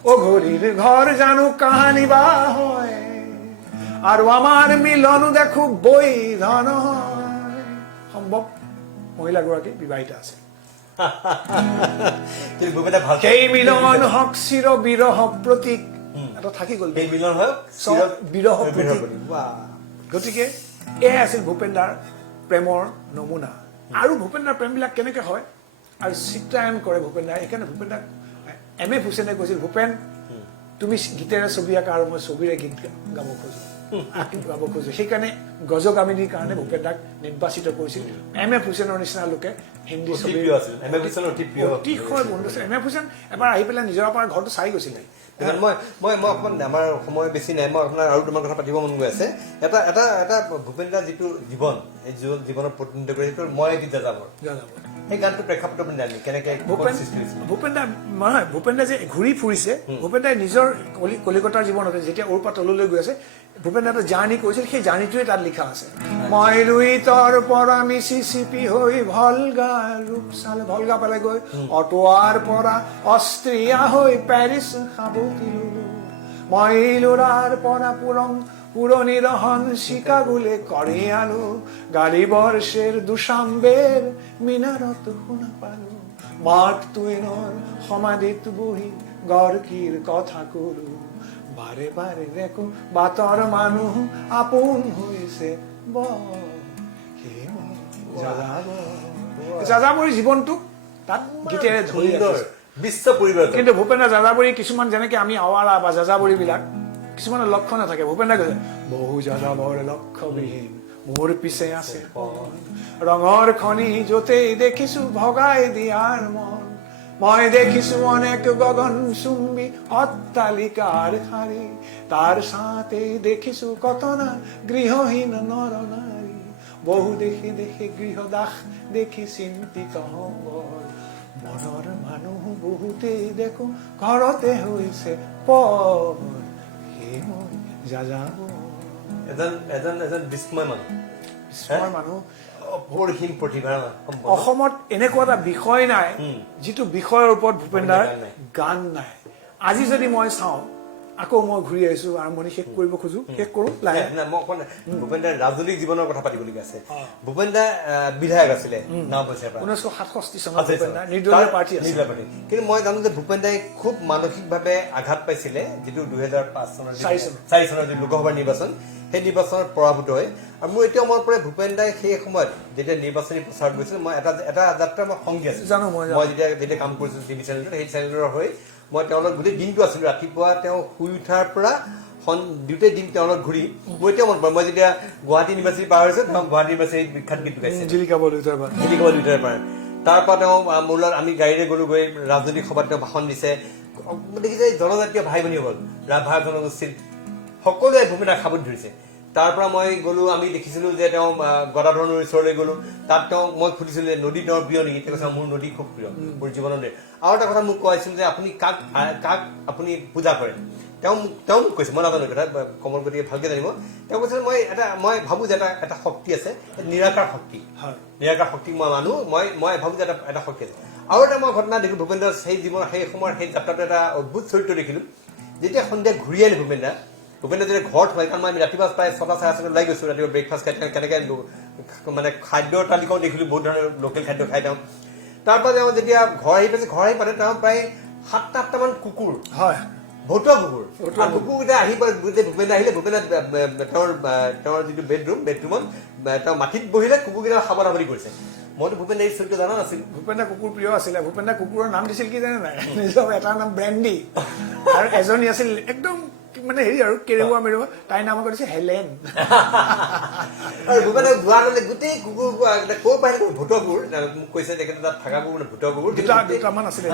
অঘৰীৰ ঘৰ জানো কাহানী বা হয় আৰু আমাৰ মিলনো দেখো বৈধন সম্ভৱ মহিলাগৰাকী বিবাহিতা আছে সেই মিলন হওক চিৰ বিৰহ প্ৰতীক এটা থাকি গ'ল বিৰহ প্ৰতীক গতিকে এয়াই আছিল ভূপেন্দ্ৰৰ প্ৰেমৰ নমুনা আৰু ভূপেন্দ্ৰৰ প্ৰেমবিলাক কেনেকে হয় আৰু চিত্ৰায়ন কৰে ভূপেন্দ্ৰই সেইকাৰণে ভূপেন্দ্ৰক এম.এ. হুছেইনে কৈছিল ভূপেন তুমি গীতেৰে ছবি আঁকা আৰু মই ছবিৰে গীত গাব খোজো সেইকাৰণে গজগামিনীৰ কাৰণে ভূপেন্দ্ৰক নিৰ্বাচিত কৰিছিল এম.এ. হুছেইনৰ নিচিনা লোকে হিন্দী ছবি অতিশয় বন্ধু আছিল এম.এ. হুছেইন এবাৰ আহি পেলাই নিজৰ পৰা ঘৰটো চাই গৈছিলে মই অকণমান আমাৰ সময় বেছি নাই মই আপোনাৰ আৰু তোমাৰ কথা পাতিব মন গৈ আছে এটা ভূপেন্দ্ৰৰ যিটো জীৱন এই জীৱনৰ প্ৰতিনিধিত্ব কৰি সেইটো মই এটি যাযাবৰ এই গানটো প্ৰেক্ষাপট আপুনি জানি কেনেকে ভূপেন্দ্ৰ যে ঘূৰি ফুৰিছে ভূপেন্দ্ৰাই নিজৰ কলিকতাৰ জীৱনতে যেতিয়া ওৰ পৰা তললৈ গৈ আছে ভূপেন্দ্ৰ এটা জাৰ্ণি কৰিছিল সেই জাৰ্ণিটোৱে তাত লিখা আছে মই লুইতৰ পৰা মিছিছিপি হৈ ভলগা ৰূপচাল ভলগা পালে গৈ অটোৱাৰ পৰা অষ্ট্ৰিয়া হৈ পেৰিছ সাবতিলো মই লুৰাৰ পৰা পুৰণি ৰহন চিকাগোলে কৰি আলো গালিবৰ্ষেৰ দুচাম্বেৰ মিনাৰত শুনা পালো মাৰ্ক টুৱেইনৰ সমাধিত বহি গৰ্কিৰ কথা কলো বাৰে বাৰে দেখো বাটৰ মানুহ আপোন হৈছে যাযাবৰী জীৱনটোক তাত গীতেৰে ধৰি বিশ্ব পৰিৱৰ্তন কিন্তু ভূপেন্দ্ৰ যাযাবৰী কিছুমান যেনেকে আমি আৱাৰা বা যাযাবৰী বিলাক কিছুমানৰ লক্ষ্য নাথাকে ভূপেন্দ্ৰ কৈছে বহু যাযাবৰ লক্ষ্যবিহীন মোৰ পিছে আছে ৰঙৰ খনি য'তেই দেখিছো ভগাই দিয়াৰ মন মই দেখিছো অনেক গগন চুম্বী অট্টালিকাৰ শাৰী তাৰ সাথে দেখিছো কত না গৃহহীন নৰ নাৰী বহু দেশে দেশে গৃহদাস দেখি চিন্তিত হবৰ মনৰ মানুহ বহুতেই দেখো ঘৰতে হৈছে পৰ সেই মই যাযাব এজন বিস্ময় মানুহ বিস্ময় মানুহ অপৰিসীম প্ৰতিভাৰ অসমত এনেকুৱা এটা বিষয় নাই যিটো বিষয়ৰ ওপৰত ভূপেন্দাৰ গান নাই আজি যদি মই চাওঁ আকৌ মই ঘূৰি আহিছো আৰম্ভণি শেষ কৰিব খোজো শেষ কৰো লাহে ভূপেন্দাৰ ৰাজনৈতিক জীৱনৰ কথা পাতিবলগীয়া আছে ভূপেন্দা বিধায়ক আছিলে 1967 চনত ভূপেন্দা নিৰ্দলীয় পাৰ্টি আছিল কিন্তু মই জানো যে ভূপেন্দাই খুব মানসিকভাৱে আঘাত পাইছিলে যিটো 2005 চনৰ 4 চনৰ যি লোকসভা নিৰ্বাচন সেই নিৰ্বাচনত পৰাভূত হয় আৰু মোৰ এতিয়া মনত পৰে ভূপেন্দাই সেই সময়ত যেতিয়া নিৰ্বাচনী প্ৰচাৰ কৰিছিল মই এটা যাত্ৰা মই সংগী আছিলো জানো মই যেতিয়া কাম কৰিছিলো টিভি চেনেলত সেই চেনেলৰ হৈ মই তেওঁলোক গোটেই দিনটো আছিলো ৰাতিপুৱা তেওঁ শুই উঠাৰ পৰা দুটাই দিন তেওঁলোক ঘূৰি মই এতিয়া মনত পৰে মই যেতিয়া গুৱাহাটী ইউনিভাৰ্চিটি পাৰ হৈছো তেওঁ গুৱাহাটী ইউনিভাৰ্চিটিৰ বিখ্যাত গীত গাইছে জিলিকা বলিউডৰ পৰা তাৰ পৰা তেওঁ মোৰ লগত আমি গাড়ীৰে গলো গৈ ৰাজনৈতিক সভাত তেওঁ ভাষণ দিছে দেখিছে জনজাতীয় ভাই ভনীসকল ৰাভা জনগোষ্ঠীৰ সকলোৱে ভূপেন্দাক সাবত ধৰিছে তাৰ পৰা মই গলো আমি দেখিছিলো যে তেওঁ গদাধৰ নদীৰ ওচৰলৈ গলো তাত তেওঁ মই সুধিছিলো যে নদী তেওঁৰ প্ৰিয় নেকি তেওঁ কৈছে মোৰ নদী খুব প্ৰিয় মোৰ জীৱনৰ আৰু এটা কথা মোক কৈছিল যে আপুনি কাক আপুনি পূজা কৰে তেওঁ মোক কৈছে মই নাজানো কথা কমল গতিকে ভালকে জানিব তেওঁ কৈছে মই ভাবো যে এটা শক্তি আছে নিৰাকাৰ শক্তি মই মানো মই ভাবো যে এটা শক্তি আছে আৰু এটা মই ঘটনা দেখিলো ভূপেন্দাৰ সেই জীৱনৰ সেই সময়ৰ সেই যাত্ৰাটো এটা অদ্ভুত চৰিত্ৰ দেখিলো যেতিয়া সন্ধিয়া ঘূৰি আহিলো ভূপেন্দা যেতিয়া ঘৰত হয় কাৰণ মই ৰাতিপুৱা প্ৰায় 6:30 ওলাই গৈছো ৰাতিপুৱা ব্ৰেকফাষ্ট খাই কেনেকে মানে খাদ্যৰ তালিকাও দেখিলো বহুত ধৰণৰ লোকেল খাদ্য খাই তেওঁ তাৰ পৰা তেওঁ যেতিয়া ঘৰ আহি পালে তেওঁ প্ৰায় 7-8টা মান কুকুৰ হয় ভতুৱা কুকুৰকেইটা আহি পালে ভূপেন্দা আহিলে ভূপেন্দা তেওঁৰ যিটো বেডৰুমত তেওঁ মাটিত বহিলে কুকুৰকেইটা সাৱধানী কৰিছে মইতো ভূপেন্দা এই চৰিত্ৰ জানা নাছিলো ভূপেন্দা কুকুৰ প্ৰিয় আছিলে ভূপেন্দা কুকুৰৰ নাম দিছিল কি জানে নাই নিজৰ এটাৰ নাম ব্ৰেণ্ডি আৰু এজনী আছিল একদম মানে হেৰি আৰু কেৰেৱা মেৰুৱা তাইৰ নাম কৰিছে হেলেন আৰু ভূপেন্দা গুৱাহাটীলৈ গোটেই কুকুৰ ক'ৰ পৰা ভতুৱা কুকুৰ মোক কৈছে তেখেতে তাত থকা কুকুৰ ভতুৱা কুকুৰ দুটামান আছিলে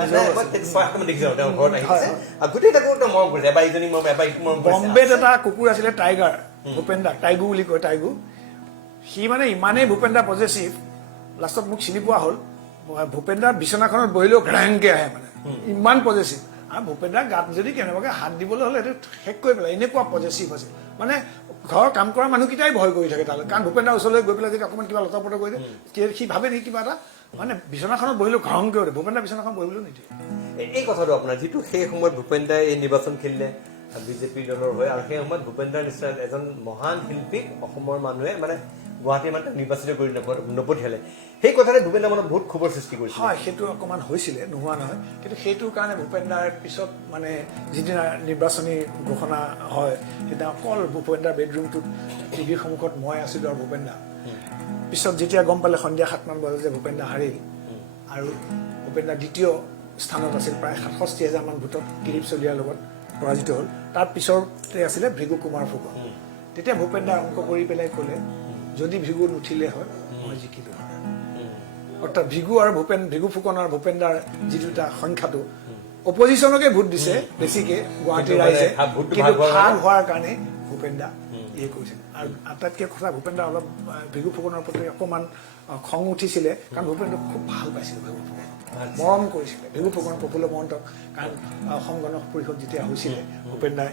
দেখিছো তেওঁ ঘৰত আহিছে আৰু গোটেইটা কুকুৰ তেওঁ মৰম কৰিছে এবাৰ ইজনী মৰম এবাৰ ইটো মৰম বম্বেত এটা কুকুৰ আছিলে টাইগাৰ ভূপেন্দা টাইগু বুলি কয় টাইগু সি মানে ইমানেই ভূপেন্দা পজেচিভ লাষ্টত মোক চিনি পোৱা হ'ল ভূপেন্দাৰ বিচনাখনত বহিলেও ঘেৰাংকে আহে মানে ইমান পজেচিভ আৰু ভূপেন্দাৰ গাত যদি কেনেবাকে হাত দিবলৈ হ'লে সেইটো শেষ কৰি পেলাই এনেকুৱা পজেচিভ আছে মানে ঘৰৰ কাম কৰা মানুহকেইটাই ভয় কৰি থাকে তালৈ কাৰণ ভূপেন্দাৰ ওচৰলৈ গৈ পেলাই যদি অকণমান কিবা লতাপট কৰি দিয়ে সি ভাবে নেকি কিবা এটা মানে বিচনাখনত বহিলেও ঘৰংকে উঠে ভূপেন্দাৰ বিচনাখন বহিবলৈও নিদিয়ে এই কথাটো আপোনাৰ যিটো সেই সময়ত ভূপেন্দাই এই নিৰ্বাচন খেলিলে বিজেপি দলৰ হৈ আৰু সেই সময়ত ভূপেন্দাৰ নিচিনা এজন মহান শিল্পীক অসমৰ মানুহে মানে গুৱাহাটীৰ মানে নিৰ্বাচিত কৰি নপঠিয়ালে সেই কথাতে ভূপেন্দাৰ মনত বহুত ক্ষোভৰ সৃষ্টি কৰিছিল হয় সেইটো অকণমান হৈছিলে নোহোৱা নহয় কিন্তু সেইটোৰ কাৰণে ভূপেন্দাৰ পিছত মানে যিদিনা নিৰ্বাচনী ঘোষণা হয় সেইদিনা অকল ভূপেন্দাৰ বেডৰুমটোত টিভিৰ সন্মুখত মই আছিলোঁ আৰু ভূপেন্দা পিছত যেতিয়া গম পালে সন্ধিয়া 7মান বজাত যে ভূপেন্দা হাৰিল আৰু ভূপেন্দা দ্বিতীয় স্থানত আছিল প্ৰায় 67,000 মান ভোটত দিলীপ চলিহাৰ লগত পৰাজিত হ'ল তাৰ পিছতে আছিলে ভৃগু কুমাৰ ফুকন তেতিয়া ভূপেন্দা অংক কৰি পেলাই ক'লে যদি ভৃগু নুঠিলে হয় মই জিকিলো হয় অৰ্থাৎ ভৃগু ফুকন আৰু ভূপেন্দাৰ যিটো এটা সংখ্যাটো অপজিশ্যনকে ভোট দিছে বেছিকে গুৱাহাটীৰ ৰাইজে কিন্তু ভাগ হোৱাৰ কাৰণে ভূপেন্দা কৰিছিল আৰু আটাইতকৈ কথা ভূপেন্দা অলপ ভৃগু ফুকনৰ প্ৰতি অকণমান খং উঠিছিলে কাৰণ ভূপেন্দ্ৰক খুব ভাল পাইছিল ভৃগু ফুকন মৰম কৰিছিলে ভৃগু ফুকন প্ৰফুল্ল মহন্তক কাৰণ অসম গণ পৰিষদ যেতিয়া হৈছিলে ভূপেন্দাই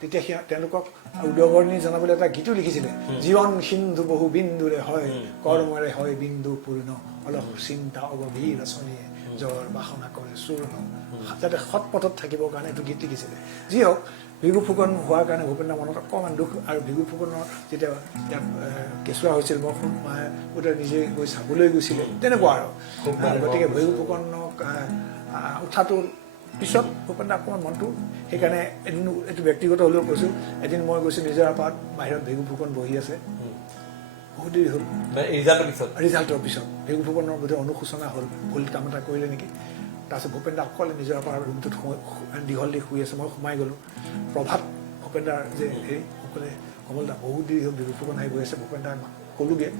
তেতিয়া তেওঁলোকক উদগনি জনাবলৈ এটা গীতো লিখিছিলে জীৱন সিন্ধু বহু বিন্দুৰে হয় কৰ্মৰে হয় বিন্দু পূৰ্ণ অলপ চিন্তা অগভীৰ ৰচনীয়ে জ্বৰ বাসনা কৰে চূৰ্ণ যাতে সৎ পথত থাকিবৰ কাৰণে এইটো গীত লিখিছিলে যি হওক ভৃগু ফুকন হোৱাৰ কাৰণে ভূপেন্দাৰ মনত অকণমান দুখ আৰু ভৃগু ফুকনৰ যেতিয়া ইয়াত কেঁচুৱা হৈছিল মই গোটেই নিজে গৈ চাবলৈ গৈছিলে তেনেকুৱা আৰু গতিকে ভৃগু ফুকনক উঠাটোৰ পিছত ভূপেন্দাৰ অকণমান মনটো সেইকাৰণে এদিন এইটো ব্যক্তিগত হ'লেও কৈছোঁ এদিন মই গৈছোঁ নিজৰাপাৰত বাহিৰত ভৃগু ফুকন বহি আছে বহুত দেৰি হ'ল ৰিজাল্টৰ পিছত ভৃগু ফুকনৰ বোধহয় অনুশোচনা হ'ল ভুল কাম এটা কৰিলে নেকি তাৰপিছত ভূপেন্দা অকলে নিজৰাপাৰ ৰুমটোত দীঘল দি শুই আছে মই সোমাই গ'লোঁ প্ৰভাত ভূপেন্দাৰ যে হেৰি সকলে কমলদা বহুত দেৰি হ'ল ভৃগু ফুকন আহি গৈ আছে ভূপেন্দাৰ ক'লোগৈ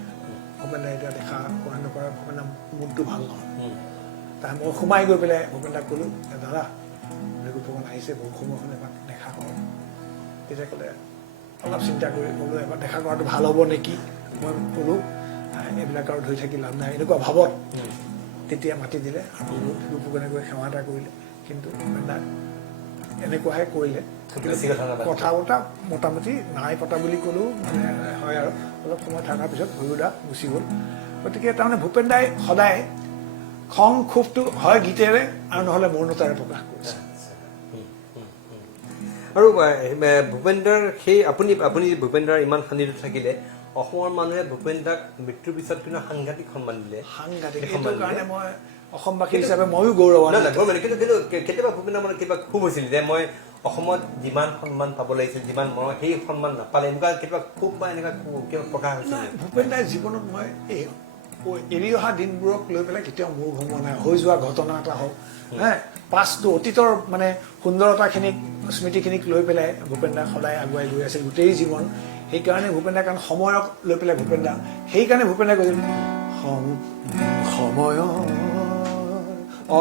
ভূপেন্দাই এতিয়া দেখা কৰা নকৰা ভূপেন্দাৰ মুডটো ভাল নহয় তাৰ মই সোমাই গৈ পেলাই ভূপেন দাক ক'লোঁ দাদা মৃগু ফুকন আহিছে বহু সময়খন এবাৰ দেখা কৰক তেতিয়া ক'লে অলপ চিন্তা কৰি ক'লোঁ এবাৰ দেখা কৰাটো ভাল হ'ব নেকি মই ক'লোঁ এইবিলাক আৰু ধৰি থাকি লাভ নাই এনেকুৱা ভাবত তেতিয়া মাতি দিলে আৰু মৃগু ফুকনে গৈ সেৱা এটা কৰিলে কিন্তু ভূপেন দা এনেকুৱাহে কৰিলে কথা বতৰা মোটামুটি নাই পতা বুলি ক'লেও মানে হয় আৰু অলপ সময় থকাৰ পিছত ভৈৰৱ দা গুচি গ'ল গতিকে তাৰমানে ভূপেন দাই সদায় খং ক্ষোভটো হয় গীতেৰে আৰু নহ'লে মৌনতাৰে প্ৰকাশ কৰিছে আৰু ভূপেন দাৰ সেই আপুনি ভূপেন দাৰ ইমান সান্নিধ্যত থাকিলে অসমৰ মানুহে ভূপেন দাক মৃত্যুৰ পিছত কিন্তু সাংঘাতিক সন্মান দিলে সাংঘাতিক এইটোৰ কাৰণে মই অসমবাসী হিচাপে ময়ো গৌৰৱান্বিত কিন্তু কেতিয়াবা ভূপেন দাৰ মানে কিবা খুব হৈছিল যে মই অসমত যিমান সন্মান পাব লাগিছিল যিমান মৰম সেই সন্মান নাপালে এনেকুৱা কেতিয়াবা খুব বা এনেকুৱা কিবা প্ৰকাশ হৈছিল ভূপেন দাৰ জীৱনত মই এই এৰি অহা দিনবোৰক লৈ পেলাই কেতিয়াও মূৰ ঘমোৱা নাই হৈ যোৱা ঘটনা এটা হওক পাছটো অতীতৰ মানে সুন্দৰতাখিনিক স্মৃতিখিনিক লৈ পেলাই ভূপেন দা সদায় আগুৱাই গৈ আছিল গোটেই জীৱন সেইকাৰণে ভূপেন দা কাৰণ সময়ক লৈ পেলাই ভূপেন দা সেইকাৰণে ভূপেন দাই কৈছিল সময়ৰ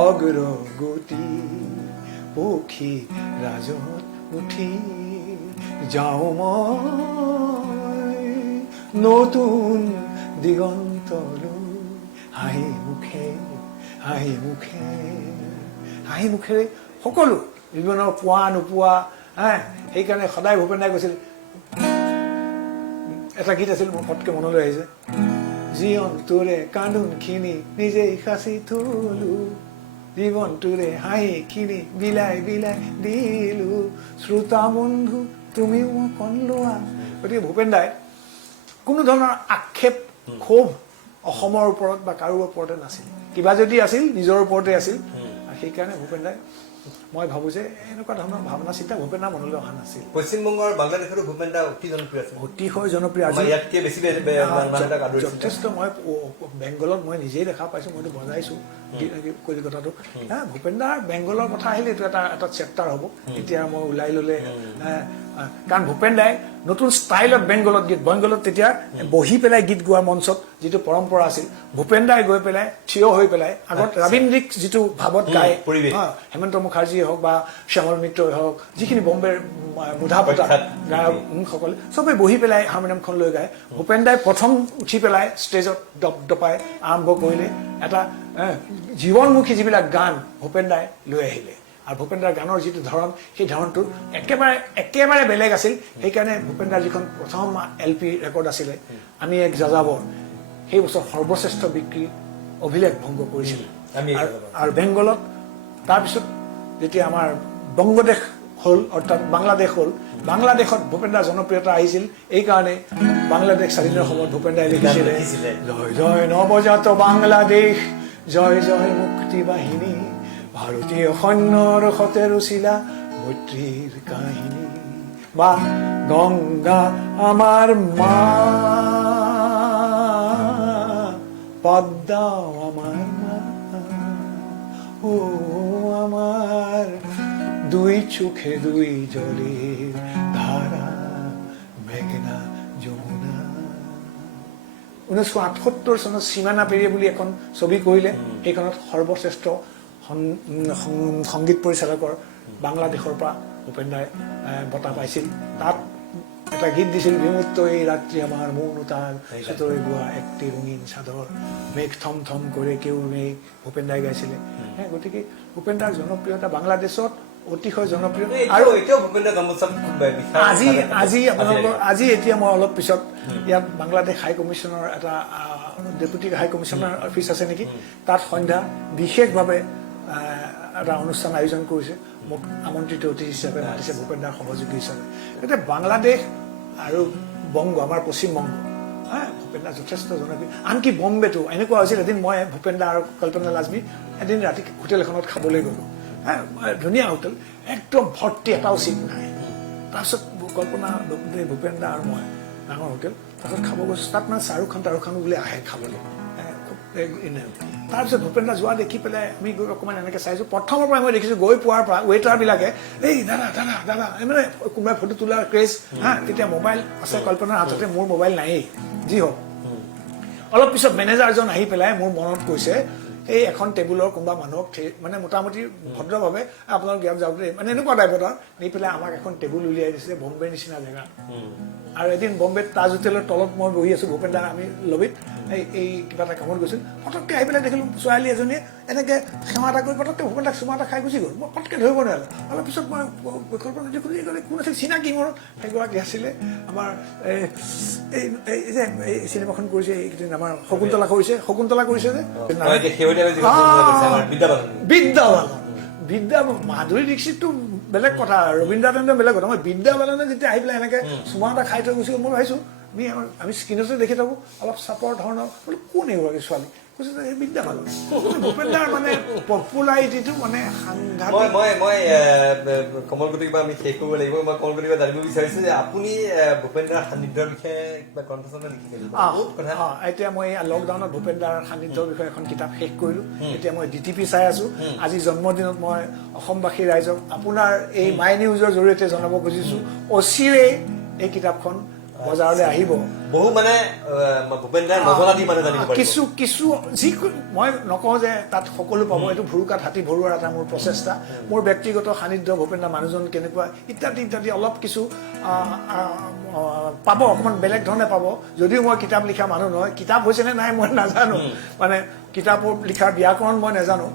অগ্ৰগতি পক্ষী ৰাজত উঠি যাওঁ মই নতুন দিগন্তলৈ হাঁহি মুখেৰে সকলো জীৱনৰ পোৱা নোপোৱা সেইকাৰণে সদায় ভূপেন দাই কৈছিল এটা গীত আছিল মোৰ পটকে মনলৈ আহিছে জীৱনটোৰে কান্দোনখিনি নিজেই সাঁচি থলো জীৱনটোৰে হাঁহিখিনি বিলাই দিলো শ্ৰোতা বন্ধু তুমিও কণ লোৱা গতিকে ভূপেন দাই কোনো ধৰণৰ আক্ষেপ ক্ষোভ অসমৰ ওপৰত বা কাৰোৰ ওপৰতে নাছিল কিবা যদি আছিল নিজৰ ওপৰতে আছিল আৰু সেইকাৰণে ভূপেন দাই মই ভাবো যে এনেকুৱা ধৰণৰ ভাৱনা চিন্তা ভূপেন দাৰ মনলৈ অহা নাছিল পশ্চিমবংগৰ বাংলাদেশৰো ভূপেন দা অতি জনপ্ৰিয় আছিল অতিশয় জনপ্ৰিয় ইয়াতকে বেছি যথেষ্ট মই বেংগলত মই নিজেই দেখা পাইছো মইতো বজাইছো কলিকতাটো ভূপেন দাৰ বেংগলৰ কথা আহিলে এইটো এটা চেপ্টাৰ হ'ব এতিয়া মই ওলাই ললে কাৰণ ভূপেন দাই নতুন ষ্টাইলত বেংগলত তেতিয়া বহি পেলাই গীত গোৱাৰ মঞ্চত যিটো পৰম্পৰা আছিল ভূপেন দাই গৈ পেলাই থিয় হৈ পেলাই আগত ৰবীন্দ্ৰিক যিটো ভাৱত গায় হেমন্ত মুখাৰ্জীয়ে হওক বা শ্যামল মিত্ৰই হওক যিখিনি বম্বেৰ মুধা পতা গায়কসকলে চবেই বহি পেলাই হাৰমনিয়ামখন লৈ গায় ভূপেন দাই প্ৰথম উঠি পেলাই ষ্টেজত দপাই আৰম্ভ কৰিলে এটা জীৱনমুখী যিবিলাক গান ভূপেন দাই লৈ আহিলে আৰু ভূপেন দাৰ গানৰ যিটো ধৰণ সেই ধৰণটো একেবাৰে বেলেগ আছিল সেইকাৰণে ভূপেন দাৰ যিখন প্ৰথম LP ৰেকৰ্ড আছিলে আমি এক যাযাবৰ সেই বছৰ সৰ্বশ্ৰেষ্ঠ বিক্ৰী অভিলেখ ভংগ কৰিছিল আৰু বেংগলত তাৰপিছত যেতিয়া আমাৰ বংগদেশ হ'ল অৰ্থাৎ বাংলাদেশ হ'ল বাংলাদেশত ভূপেন দাৰ জনপ্ৰিয়তা আহিছিল এইকাৰণে বাংলাদেশ স্বাধীনৰ সময়ত ভূপেন দাই লিখিছিলে জয় জয় নৱজাত বাংলাদেশ জয় জয় মুক্তি বাহিনী ভাৰতীয় সৈন্যৰ সতে ৰচিলা মৈত্ৰীৰ কাহিনী বা গংগা আমাৰ মা পদ্মা আমাৰ মা ও আমাৰ দুই চোখে দুই জলেৰ ধাৰা মেঘনা যমুনা 1978 চনত সীমানা পেৰিয়ে বুলি এখন ছবি কৰিলে সেইখনত সৰ্বশ্ৰেষ্ঠ সংগীত পৰিচালকৰ বাংলাদেশৰ পৰা ভূপেন দাই বঁটা পাইছিল তাত এটা গীত দিছিল বিমুক্ত এই ৰাত্ৰি আমাৰ মৌনতাৰ চতৰে গোৱা একটি ৰঙীন চাদৰ মেঘ থম থম কৰে কেউ মেঘ ভূপেন দাই গাইছিলে গতিকে ভূপেন দাৰ জনপ্ৰিয়তা বাংলাদেশত অতিশয় জনপ্ৰিয় আৰু আজি এতিয়া মই অলপ পিছত ইয়াত বাংলাদেশ হাই কমিশ্যনৰ এটা ডেপুটি হাই কমিশ্যনাৰ অফিচ আছে নেকি তাত সন্ধ্যা বিশেষভাৱে এটা অনুষ্ঠান আয়োজন কৰিছে মোক আমন্ত্ৰিত অতিথি হিচাপে মাতিছে ভূপেন দাৰ সহযোগী হিচাপে এতিয়া বাংলাদেশ আৰু বংগ আমাৰ পশ্চিমবংগ ভূপেন দা যথেষ্ট জনপ্ৰিয় আনকি বম্বেটো এনেকুৱা হৈছিল এদিন মই ভূপেন দা আৰু কল্পনা লাজমী এদিন ৰাতি হোটেল এখনত খাবলৈ গ'লো ধুনীয়া হোটেল একদম ভৰ্তি এটাও চিট নাই তাৰপিছত কল্পনা ভূপেন দা আৰু মই ডাঙৰ হোটেল তাৰপিছত খাব গৈছোঁ তাত মানে শ্বাহৰুখ খানো বুলি আহে খাবলৈ তাৰপিছত ভূপেন দা যোৱা দেখি পেলাই আমি গৈ অকণমান এনেকৈ চাইছোঁ প্ৰথমৰ পৰা মই দেখিছোঁ গৈ পোৱাৰ পৰা ৱেইটাৰবিলাকে এই দাদা দাদা দাদা মানে কোনোবাই ফটো তোলাৰ ক্ৰেজ তেতিয়া মোবাইল আছে কল্পনাৰ হাততে মোৰ মোবাইল নায়েই যি হওক অলপ পিছত মেনেজাৰজন আহি পেলাই মোৰ মনত কৈছে সেই এখন টেবুলৰ কোনোবা মানুহক মানে মোটামুটি ভদ্ৰভাৱে আপোনালোক ইয়াত যাওঁতে মানে এনেকুৱা টাইপত নি পেলাই আমাক এখন টেবুল উলিয়াই দিছে বম্বেৰ নিচিনা জেগা আৰু এদিন বম্বেত তাজ হোটেলৰ তলত মই বহি আছোঁ ভূপেন দা আমি লবিত এই কিবা এটা কামত গৈছিল পটককৈ আহি পেলাই দেখিলোঁ ছোৱালী এজনীয়ে এনেকৈ সেৱা এটা কৰি পটককৈ ভূপেন দাক চুমা এটা খাই গুচি গ'ল মই পটককৈ ধৰিব নোৱাৰিলোঁ অলপ পিছত মই কল্পনা কোন আছিল চিনাকি মোৰ সেইগৰাকী আছিলে আমাৰ এই যে এই চিনেমাখন কৰিছে এইকেইদিন আমাৰ শকুন্তলা কৰিছে যে বিদ্যা মাধুৰী দীক্ষিতটো বেলেগ কথা ৰবীন্দ্ৰনাথে বেলেগ কথা মই বিদ্যা বালনে যেতিয়া আহি পেলাই এনেকৈ চুমা এটা খাই থৈ গুচি গ'ল মই ভাবিছোঁ আমি স্ক্ৰীণতে দেখি থাকোঁ অলপ চাপৰ ধৰণৰ বোলো কোন এইগৰাকী ছোৱালী কৈছে যে বিদ্যা বালন ভূপেন দাৰ মানে পপুলাৰিটিটো মানে সাংঘাতিক মই কমলগুটি কিবা আমি শেষ কৰিব লাগিব মই কমলগুটি কিবা জানিব বিচাৰিছোঁ যে আপুনি ভূপেন দাৰ সান্নিধ্যৰ বিষয়ে কিবা গ্ৰন্থ লিখিছিল এতিয়া মই লকডাউনত ভূপেন দাৰ সান্নিধ্যৰ বিষয়ে এখন কিতাপ শেষ কৰিলোঁ এতিয়া মই DTP চাই আছোঁ আজি জন্মদিনত মই অসমবাসী ৰাইজক আপোনাৰ এই মাই নিউজৰ জৰিয়তে জনাব খুজিছোঁ অচিৰেই এই কিতাপখন বজাৰলৈ আহিব বহু মানে ভূপেন দাৰ নজনা দি মানে জানিব কিছু যিকোনো মই নকওঁ যে তাত সকলো পাব এইটো ভুৰুকাত হাতী ভৰুৱাৰ এটা মোৰ প্ৰচেষ্টা মোৰ ব্যক্তিগত সান্নিধ্য ভূপেন দা মানুহজন কেনেকুৱা ইত্যাদি অলপ কিছু পাব অকণমান বেলেগ ধৰণে পাব যদিও মই কিতাপ লিখা মানুহ নহয় কিতাপ হৈছে নে নাই মই নাজানো মানে কিতাপৰ লিখাৰ ব্যাকৰণ মই নাজানো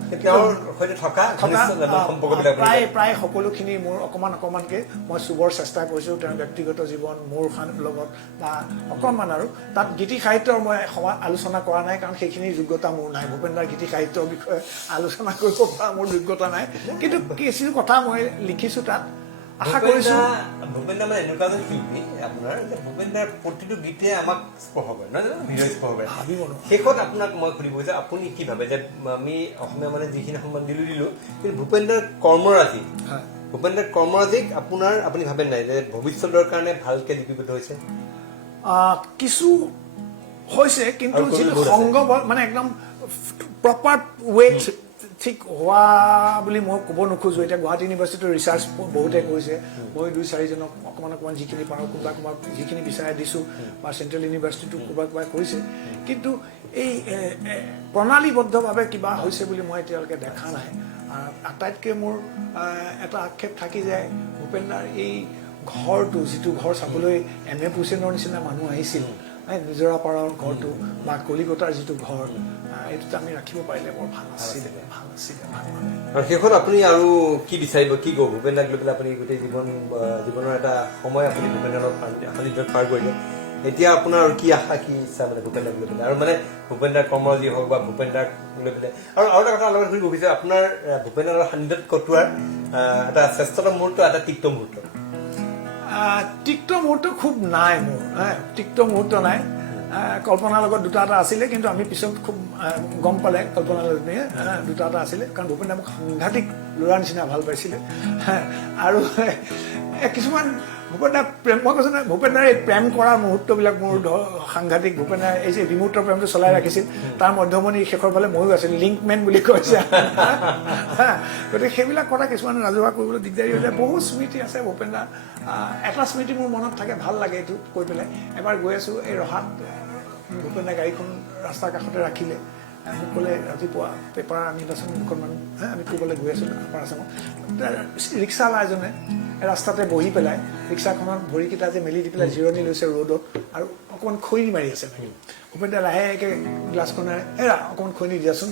প্ৰায় সকলোখিনি মোৰ অকণমানকৈ মই চুবৰ চেষ্টা কৰিছোঁ তেওঁৰ ব্যক্তিগত জীৱন মোৰ লগত বা অকণমান আৰু তাত গীতি সাহিত্যৰ মই আলোচনা কৰা নাই কাৰণ সেইখিনি যোগ্যতা মোৰ নাই ভূপেন দাৰ গীতি সাহিত্যৰ বিষয়ে আলোচনা কৰিব পৰা মোৰ যোগ্যতা নাই কিন্তু কিছু কথা মই লিখিছোঁ তাত আশা কৰিছোঁ ভূপেন দা মানে এনেকুৱা এজন শিল্পী আপোনাৰ যে ভূপেন দাৰ প্ৰতিটো গীতে আমাক স্পৰ্শ কৰে নহয় জানো হৃদয় স্পৰ্শ কৰে শেষত আপোনাক মই সুধিব যে আপুনি কি ভাবে যে আমি অসমীয়া মানে যিখিনি সন্মান দিলোঁ কিন্তু ভূপেন দাৰ কৰ্মৰাজিক আপুনি ভাবে নাই যে ভৱিষ্যতৰ কাৰণে ভালকে লিপিবদ্ধ হৈছে কিছু হৈছে কিন্তু যিটো সংগ মানে একদম প্ৰপাৰ ৱেট ঠিক হোৱা বুলি মই ক'ব নোখোজোঁ এতিয়া গুৱাহাটী ইউনিভাৰ্চিটিৰ ৰিচাৰ্চ বহুতে কৰিছে মই 2-4জনক অকণমান যিখিনি পাৰোঁ কোনোবা যিখিনি বিচাৰি দিছোঁ বা চেণ্ট্ৰেল ইউনিভাৰ্চিটিটো কোনোবা কৰিছে কিন্তু এই প্ৰণালীবদ্ধভাৱে কিবা হৈছে বুলি মই এতিয়ালৈকে দেখা নাই আটাইতকৈ মোৰ এটা আক্ষেপ থাকি যায় ভূপেন দাৰ এই ঘৰটো যিটো ঘৰ চাবলৈ M.A. পুছেনৰ নিচিনা মানুহ আহিছিল নিজৰা পাৰৰ ঘৰটো বা কলিকতাৰ যিটো ঘৰ এইটোত আমি ৰাখিব পাৰিলে বৰ ভাল আছিলে আৰু শেষত আপুনি আৰু কি বিচাৰিব কি ক'ব ভূপেন দাক লৈ পেলাই আপুনি গোটেই জীৱনৰ এটা সময় আপুনি ভূপেন দাৰ সান্নিধ্যত পাৰ কৰিলে এতিয়া আপোনাৰ আৰু কি আশা কি ইচ্ছা মানে ভূপেন দাক লৈ পেলাই আৰু মানে ভূপেন দাৰ কৰ্মৰাজি হওক বা ভূপেন দাক লৈ পেলাই আৰু এটা কথা লগত সুধিব বিচাৰিছোঁ আপোনাৰ ভূপেন দাৰ সান্নিধ্যত কটোৱাৰ এটা শ্ৰেষ্ঠতম মুহূৰ্ত এটা তিক্ত মুহূৰ্ত খুব নাই মোৰ তিক্ত মুহূৰ্ত নাই কল্পনাৰ লগত দুটা এটা আছিলে কিন্তু আমি পিছত খুব গম পালে কল্পনাৰ দুটা এটা আছিলে কাৰণ ভূপেন দা মোক সাংঘাতিক ল'ৰাৰ নিচিনা ভাল পাইছিলে আৰু কিছুমান ভূপেন দাৰ প্ৰেম মই কৈছোঁ নহয় ভূপেন দাৰ এই প্ৰেম কৰাৰ মুহূৰ্তবিলাক মোৰ সাংঘাতিক ভূপেন দাৰ এই যে বিমূৰ্ত প্ৰেমটো চলাই ৰাখিছিল তাৰ মধ্যমণি শেষৰ ফালে ময়ো আছিলোঁ লিংকমেন বুলি কৈছে গতিকে সেইবিলাক কথা কিছুমান ৰাজহুৱা কৰিবলৈ দিগদাৰী হৈ যায় বহুত স্মৃতি আছে ভূপেন দাৰ এটা স্মৃতি মোৰ মনত থাকে ভাল লাগে এইটো কৈ পেলাই এবাৰ গৈ আছোঁ এই ৰহাত ভূপেন দাৰ গাড়ীখন ৰাস্তাৰ কাষতে ৰাখিলে মোক ক'লে ৰাতিপুৱা পেপাৰ আমি দুখনমান আমি ক'বলৈ গৈ আছোঁ আপাৰ আছামত ৰিক্সাৱালা এজনে ৰাস্তাতে বহি পেলাই ৰিক্সাখনত ভৰিকেইটা যে মেলি দি পেলাই জিৰণি লৈছে ৰ'দত আৰু অকণমান খৈনি মাৰি আছে নেকি ভূপেন দাই লাহেকৈ গ্লাছখনেৰে হেৰা অকণমান খৈনি দিয়াচোন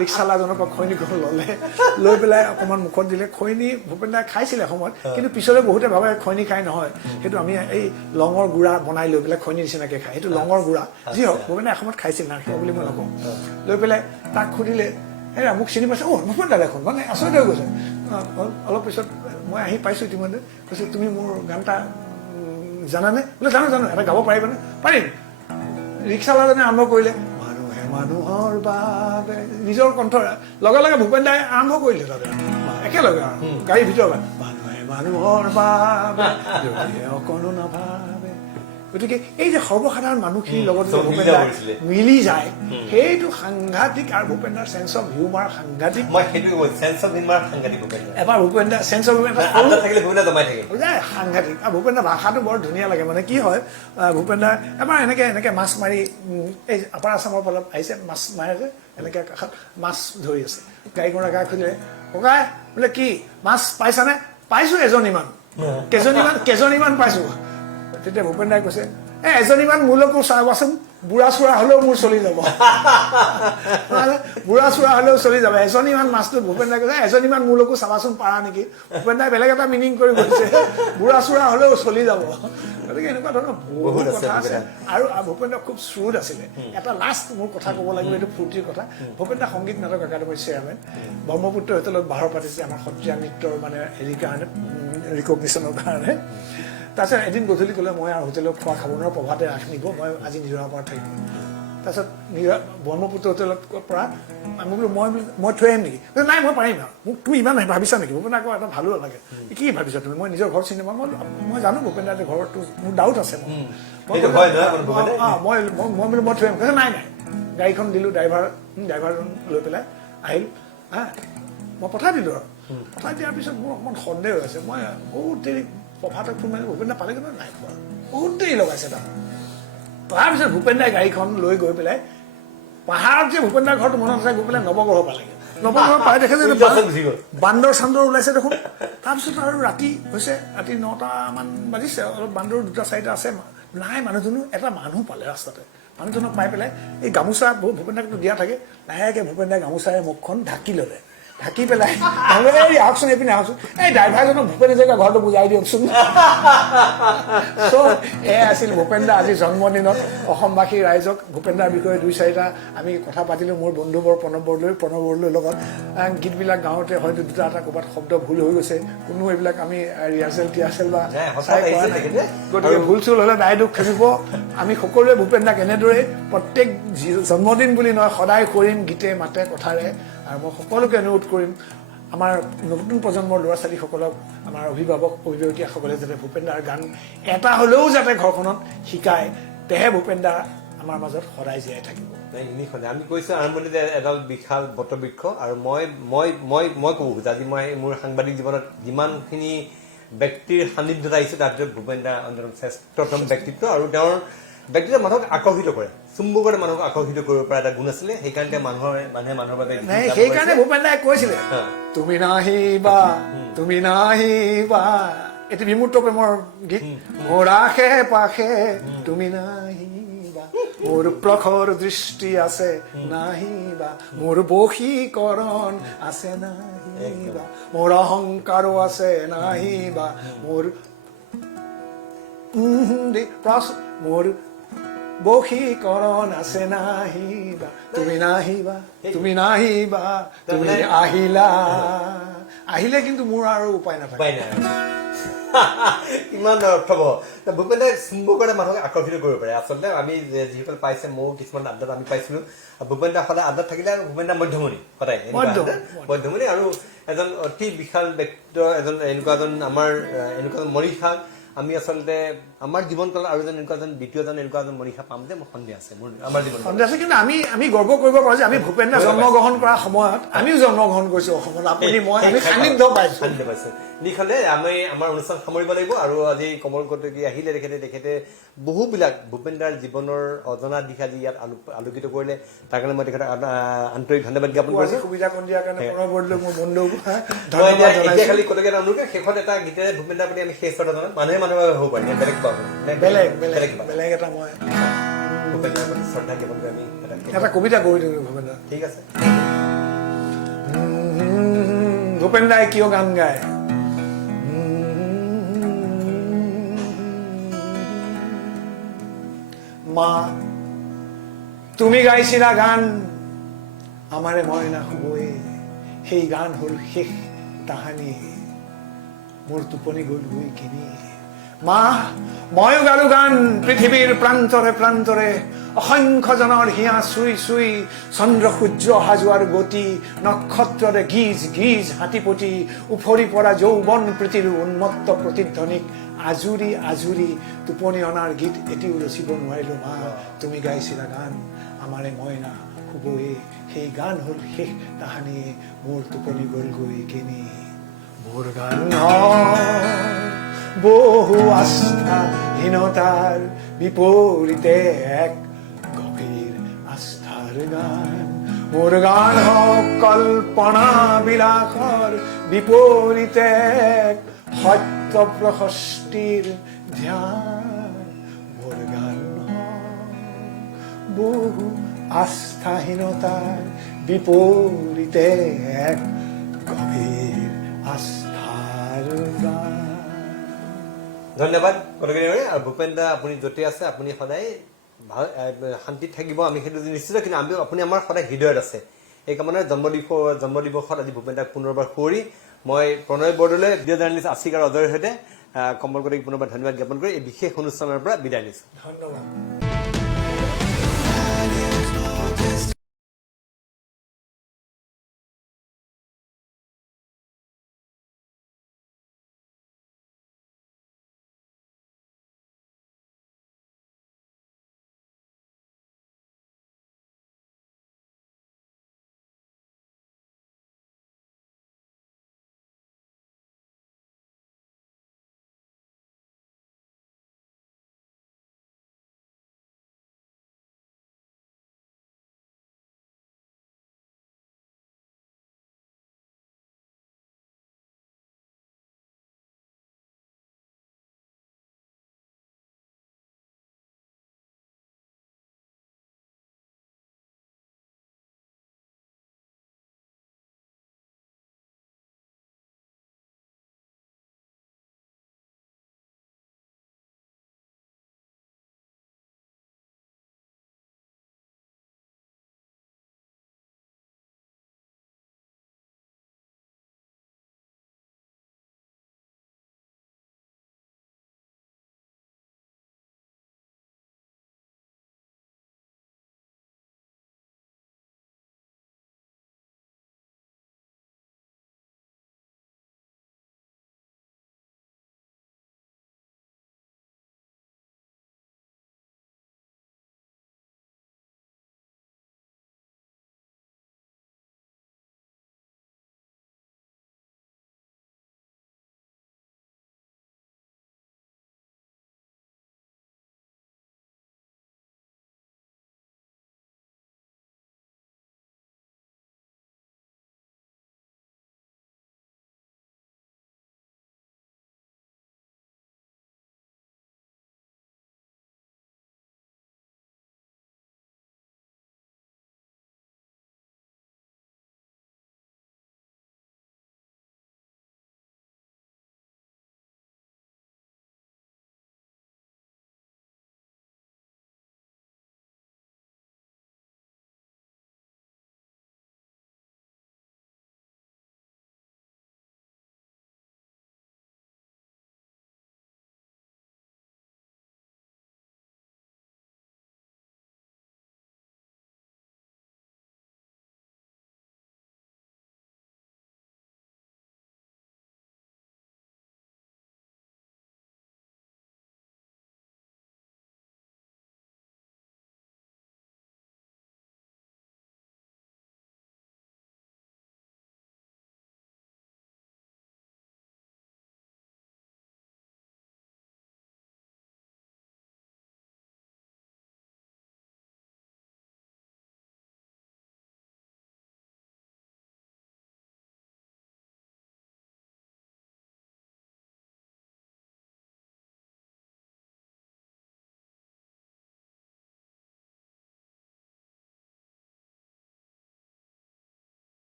ৰিক্সাৱালাজনৰ পৰা খৈনিখন ল'লে লৈ পেলাই অকণমান মুখত দিলে খৈনি ভূপেন দাই খাইছিলে সময়ত কিন্তু পিছলৈ বহুতে ভাবে খৈনি খাই নহয় সেইটো আমি এই লঙৰ গুড়া বনাই লৈ পেলাই খৈনি নিচিনাকৈ খায় সেইটো লঙৰ গুড়া যি হওক ভূপেন দাই এসময়ত খাইছিল নাখায় বুলি মই নকওঁ লৈ পেলাই তাক সুধিলে হেৰা মোক চিনি পাইছে ভূপেন দা দেখোন মানে আচৰিত হৈ গৈছে অলপ পিছত মই আহি পাইছোঁ ইতিমধ্যে কৈছে তুমি মোৰ গান এটা জানানে বোলে জানো এটা গাব পাৰিবানে পাৰিম ৰিক্সাৱালাজনে আৰম্ভ কৰিলে মানুহে মানুহৰ বাবে নিজৰ কণ্ঠ লগে লগে ভূপেন দাই আৰম্ভ কৰিলে তাতে একেলগে আৰু গাড়ীৰ ভিতৰত মানুহে মানুহৰ বাবে অকণো নাভাবে গতিকে এই যে সৰ্বসাধাৰণ মানুহখিনিৰ লগত চব ভূপেন দা মিলিছিলে। মিলি যায় সেইটো সাংঘাতিক আৰু ভূপেন দাৰ চেন্স অফ হিউমাৰ সাংঘাতিক মই সেইটো চেন্স অফ হিউমাৰ সাংঘাতিক ভূপেন দা এবাৰ ভূপেন দাৰ চেন্স অফ হিউমাৰ আড্ডা থাকিলে ভূপেন দা জমাই থাকে সাংঘাতিক আৰু ভূপেন দাৰ ভাষাটো বৰ ধুনীয়া লাগে মানে কি হয় ভূপেন দা এবাৰ এনেকে মাছ মাৰি এই আপাৰ আছামৰ ফালত আহিছে মাছ মাৰে যে এনেকে কাষত মাছ ধৰি আছে গাড়ীখন গা খুলিলে ককাই বোলে কি মাছ পাইছানে পাইছো এজনীমান কেজনীমান পাইছো তেতিয়া ভূপেন দাই কৈছে এজনীমান মোলৈকো চাবাচোন বুঢ়া চুঢ়া হলেও মোৰ চলি যাব বুঢ়া চুঢ়া হলেও চলি যাব এজনীমান মাছটো ভূপেন দাই কৈছে এজনীমান মোলৈকো চাবাচোন পাৰা নেকি ভূপেন দাই বেলেগ এটা মিনিং কৰি কৈছে বুঢ়া চুঢ়া হলেও চলি যাব গতিকে এনেকুৱা ধৰণৰ বহুত কথা আছে আৰু ভূপেন দা খুব শ্ৰুড আছিলে এটা লাষ্ট মোৰ কথা ক'ব লাগিব এইটো ফূৰ্তিৰ কথা ভূপেন দা সংগীত নাটক একাডেমীৰ চেয়াৰমেন ব্ৰহ্মপুত্ৰ হোটেলত বাহৰ পাতিছে আমাৰ সত্ৰীয়া নৃত্যৰ মানে হেৰিৰ কাৰণে ৰিকগনিশ্যনৰ কাৰণে তাৰপিছত এদিন গধূলি ক'লে মই আৰু হোটেলত খোৱা খাব নোৱাৰো প্ৰভাতে ৰাখ নিব মই আজি নিজৰাপাৰত থাকিম তাৰপিছত ব্ৰহ্মপুত্ৰ হোটেলত পৰা মই বোলো মই থৈ আহিম নেকি নাই মই পাৰিম আৰু মোক তুমি ইমান ভাবিছা নেকি ভূপেন আকৌ এটা ভালো লাগে কি ভাবিছা তুমি মই নিজৰ ঘৰ চিনি পাওঁ মই জানো ভূপেন দাৰ ঘৰটো মোৰ ডাউট আছে মই বোলো মই থৈ আহিম নাই গাড়ীখন দিলোঁ ড্ৰাইভাৰজন লৈ পেলাই আহিল মই পঠাই দিলোঁ আৰু পঠাই দিয়াৰ পিছত মোৰ অকণমান সন্দেহ হৈছে মই বহুত দেৰি প্ৰভাতক ফোন মাৰি ভূপেন দা পালে কিন্তু নাই পোৱা বহুত দেৰি লগাইছে তাত তাৰপিছত ভূপেন দাই গাড়ীখন লৈ গৈ পেলাই পাহাৰত যে ভূপেন দাৰ ঘৰটো মনত আছে গৈ পেলাই নৱগ্ৰহ পালেগৈ নৱগ্ৰহ পাই দেখে যে বান্দৰ চান্দৰ ওলাইছে দেখোন তাৰপিছত আৰু ৰাতি হৈছে ৰাতি 9টামান বাজিছে অলপ বান্দৰ 2-4টা আছে নাই মানুহজনো এটা মানুহ পালে ৰাস্তাতে মানুহজনক পাই পেলাই এই গামোচা ভূপেন দাকটো দিয়া থাকে লাহেকৈ ভূপেন দাই গামোচাৰে মুখখন ঢাকি ল'লে ঢাকি পেলাই আহকচোন এইপিনে আহকচোন এই ড্ৰাইভাৰজনক ভূপেন যে ঘৰটো বুজাই দিয়কচোন এয়া আছিল ভূপেন দা আজি জন্মদিনত অসমবাসী ৰাইজক ভূপেন দাৰ বিষয়ে 2-4টা আমি কথা পাতিলোঁ মোৰ বন্ধুবৰ প্ৰণৱ বৰদলৈৰ লগত গীতবিলাক গাওঁতে হয়তো 2-এটা ক'ৰবাত শব্দ ভুল হৈ গৈছে কোনো এইবিলাক আমি ৰিহাৰ্চেল বা চাই কৰা নাই গতিকে ভুল চুল হ'লে দায় দুখ থাকিব আমি সকলোৱে ভূপেন দাক এনেদৰে প্ৰত্যেক জন্মদিন বুলি নহয় সদায় কৰিম গীতে মাতে কথাৰে আৰু মই সকলোকে অনুৰোধ কৰিম আমাৰ নতুন প্ৰজন্মৰ ল'ৰা ছোৱালীসকলক আমাৰ অভিভাৱকীসকলে যাতে ভূপেন দাৰ গান এটা হ'লেও যাতে ঘৰখনত শিকায় তেহে ভূপেন দা আমাৰ মাজত সদায় জীয়াই থাকিব আমি কৈছোঁ আৰম্ভণিতে এডাল বিশাল বটবৃক্ষ আৰু মই ক'ব খোজোঁ আজি মই মোৰ সাংবাদিক জীৱনত যিমানখিনি ব্যক্তিৰ সান্নিধ্যত আহিছোঁ তাৰ ভিতৰত ভূপেন দা অন্যতম শ্ৰেষ্ঠতম ব্যক্তিত্ব আৰু তেওঁৰ ব্যক্তিত্ব মানুহক আকৰ্ষিত কৰে চুম্বকৰে মানুহক আকৰ্ষিত কৰিব পৰা এটা গুণ আছিলে সেইকাৰণে মানুহে মানুহৰ বাবে সেইকাৰণে ভূপেন দাই কৈছিলে তুমি নাহিবা এটি বিমূৰ্ত প্ৰেমৰ গীত মোৰ আশে পাশে তুমি নাহিবা মোৰ প্ৰখৰ দৃষ্টি আছে নাহিবা মোৰ বশীকৰণ আছে নাহিবা মোৰ অহংকাৰো আছে নাহিবা মোৰ বশীকৰণ আছে নাহিবা তুমি আহিলে কিন্তু মোৰ আৰু উপায় নাথাকে ইমান অৰ্থব ভূপেন দাই চুম্বকৰে মানুহক আকৰ্ষিত কৰিব পাৰে আচলতে আমি যিসকল পাইছে ময়ো কিছুমান আড্ডাত আমি পাইছিলো ভূপেন দা সদায় আড্ডাত থাকিলে ভূপেন দা মধ্যমণি সদায় মধ্যমণি আৰু এজন অতি বিশাল ব্যক্তিত্ব এনেকুৱা এজন আমাৰ এনেকুৱা এজন মনীষা আমি আচলতে আমাৰ জীৱনকালত আৰু এনেকুৱা এজন দ্বিতীয়জন এনেকুৱা এজন মনীষা পাম যে মোৰ সন্দেহ আছে আমাৰ জীৱন সন্দেহ আছে কিন্তু আমি গৰ্ব কৰিব পাৰোঁ যে আমি ভূপেন দা জন্মগ্ৰহণ কৰাৰ সময়ত আমিও জন্মগ্ৰহণ কৰিছোঁ অসমত আপুনি মই আমি সান্নিধ্য পাইছোঁ নিশালে আমি আমাৰ অনুষ্ঠান সামৰিব লাগিব আৰু আজি কমল কটকী আহিলে তেখেতে বহুবিলাক ভূপেন দাৰ জীৱনৰ অজনা দিশা যি ইয়াত আলোকিত কৰিলে তাৰ কাৰণে মই তেখেতক আন্তৰিক ধন্যবাদ জ্ঞাপন কৰিছোঁ সুবিধা কণ দিয়াৰ কাৰণে প্ৰণৱ বৰদলৈ মোৰ বন্ধু এতিয়া খালি কটকী এটা অনুৰোধ শেষত এটা গীতেৰে ভূপেন দাৰ প্ৰতি আমি শেষ কথা জনাম মানুহে হ'ব পাৰে বেলেগ এটা মই ভূপেন দাৰ প্ৰতি শ্ৰদ্ধা জ্ঞাপন কৰি আমি এটা কবিতা কৰি দিলোঁ ভূপেন দা ঠিক আছে ভূপেন দাই কিয় গান গায় মা তুমি গাইছিলা গান আমাৰে মইনা শুবই সেই গান হ'ল শেষ তাহানি মোৰ টোপনি গ'ল গৈ কিনি মা ময়ো গালো গান পৃথিৱীৰ প্ৰান্তৰে প্ৰান্তৰে অসংখ্যজনৰ হিয়া চুই চুই চন্দ্ৰ সূৰ্য অহা যোৱাৰ গতি নক্ষত্ৰৰে গীজ গীজ হাতীপতি উফৰি পৰা যৌৱন প্ৰীতিৰ উন্মত্ত প্ৰতিধ্বনিক আজুৰি আজুৰি টোপনি অনাৰ গীত এটিও ৰচিব নোৱাৰিলো মা তুমি গাইছিলা গান আমাৰে মইনা শুবয়ে সেই গান হ'ল শেষ তাহানিয়ে মোৰ টোপনি গ'লগৈ কেনি মোৰ গান বহু আস্থাহীনতাৰ বিপৰীতে এক গভীৰ আস্থাৰ গান মোৰ গান হওক কল্পনা বিলাসৰ বিপৰীতে এক সত্য প্ৰশস্তিৰ ধ্যান মোৰ গান বহু আস্থাহীনতাৰ বিপৰীতে এক গভীৰ আস্থাৰ গান ধন্যবাদ কটকীবাৰী আৰু ভূপেন দা আপুনি য'তে আছে আপুনি সদায় ভাল শান্তিত থাকিব আমি সেইটো নিশ্চিত কিন্তু আমি আপুনি আমাৰ সদায় হৃদয়ত আছে এই কামনাৰে জন্ম দিৱসত আজি ভূপেন দাক পুনৰবাৰ সুঁৱৰি মই প্ৰণয় বৰদলৈ ভিডিঅ' জাৰ্নেলিষ্ট আছিক আৰু অজয়ৰ সৈতে কমল কটকীক পুনৰবাৰ ধন্যবাদ জ্ঞাপন কৰি এই বিশেষ অনুষ্ঠানৰ পৰা বিদায় লৈছোঁ ধন্যবাদ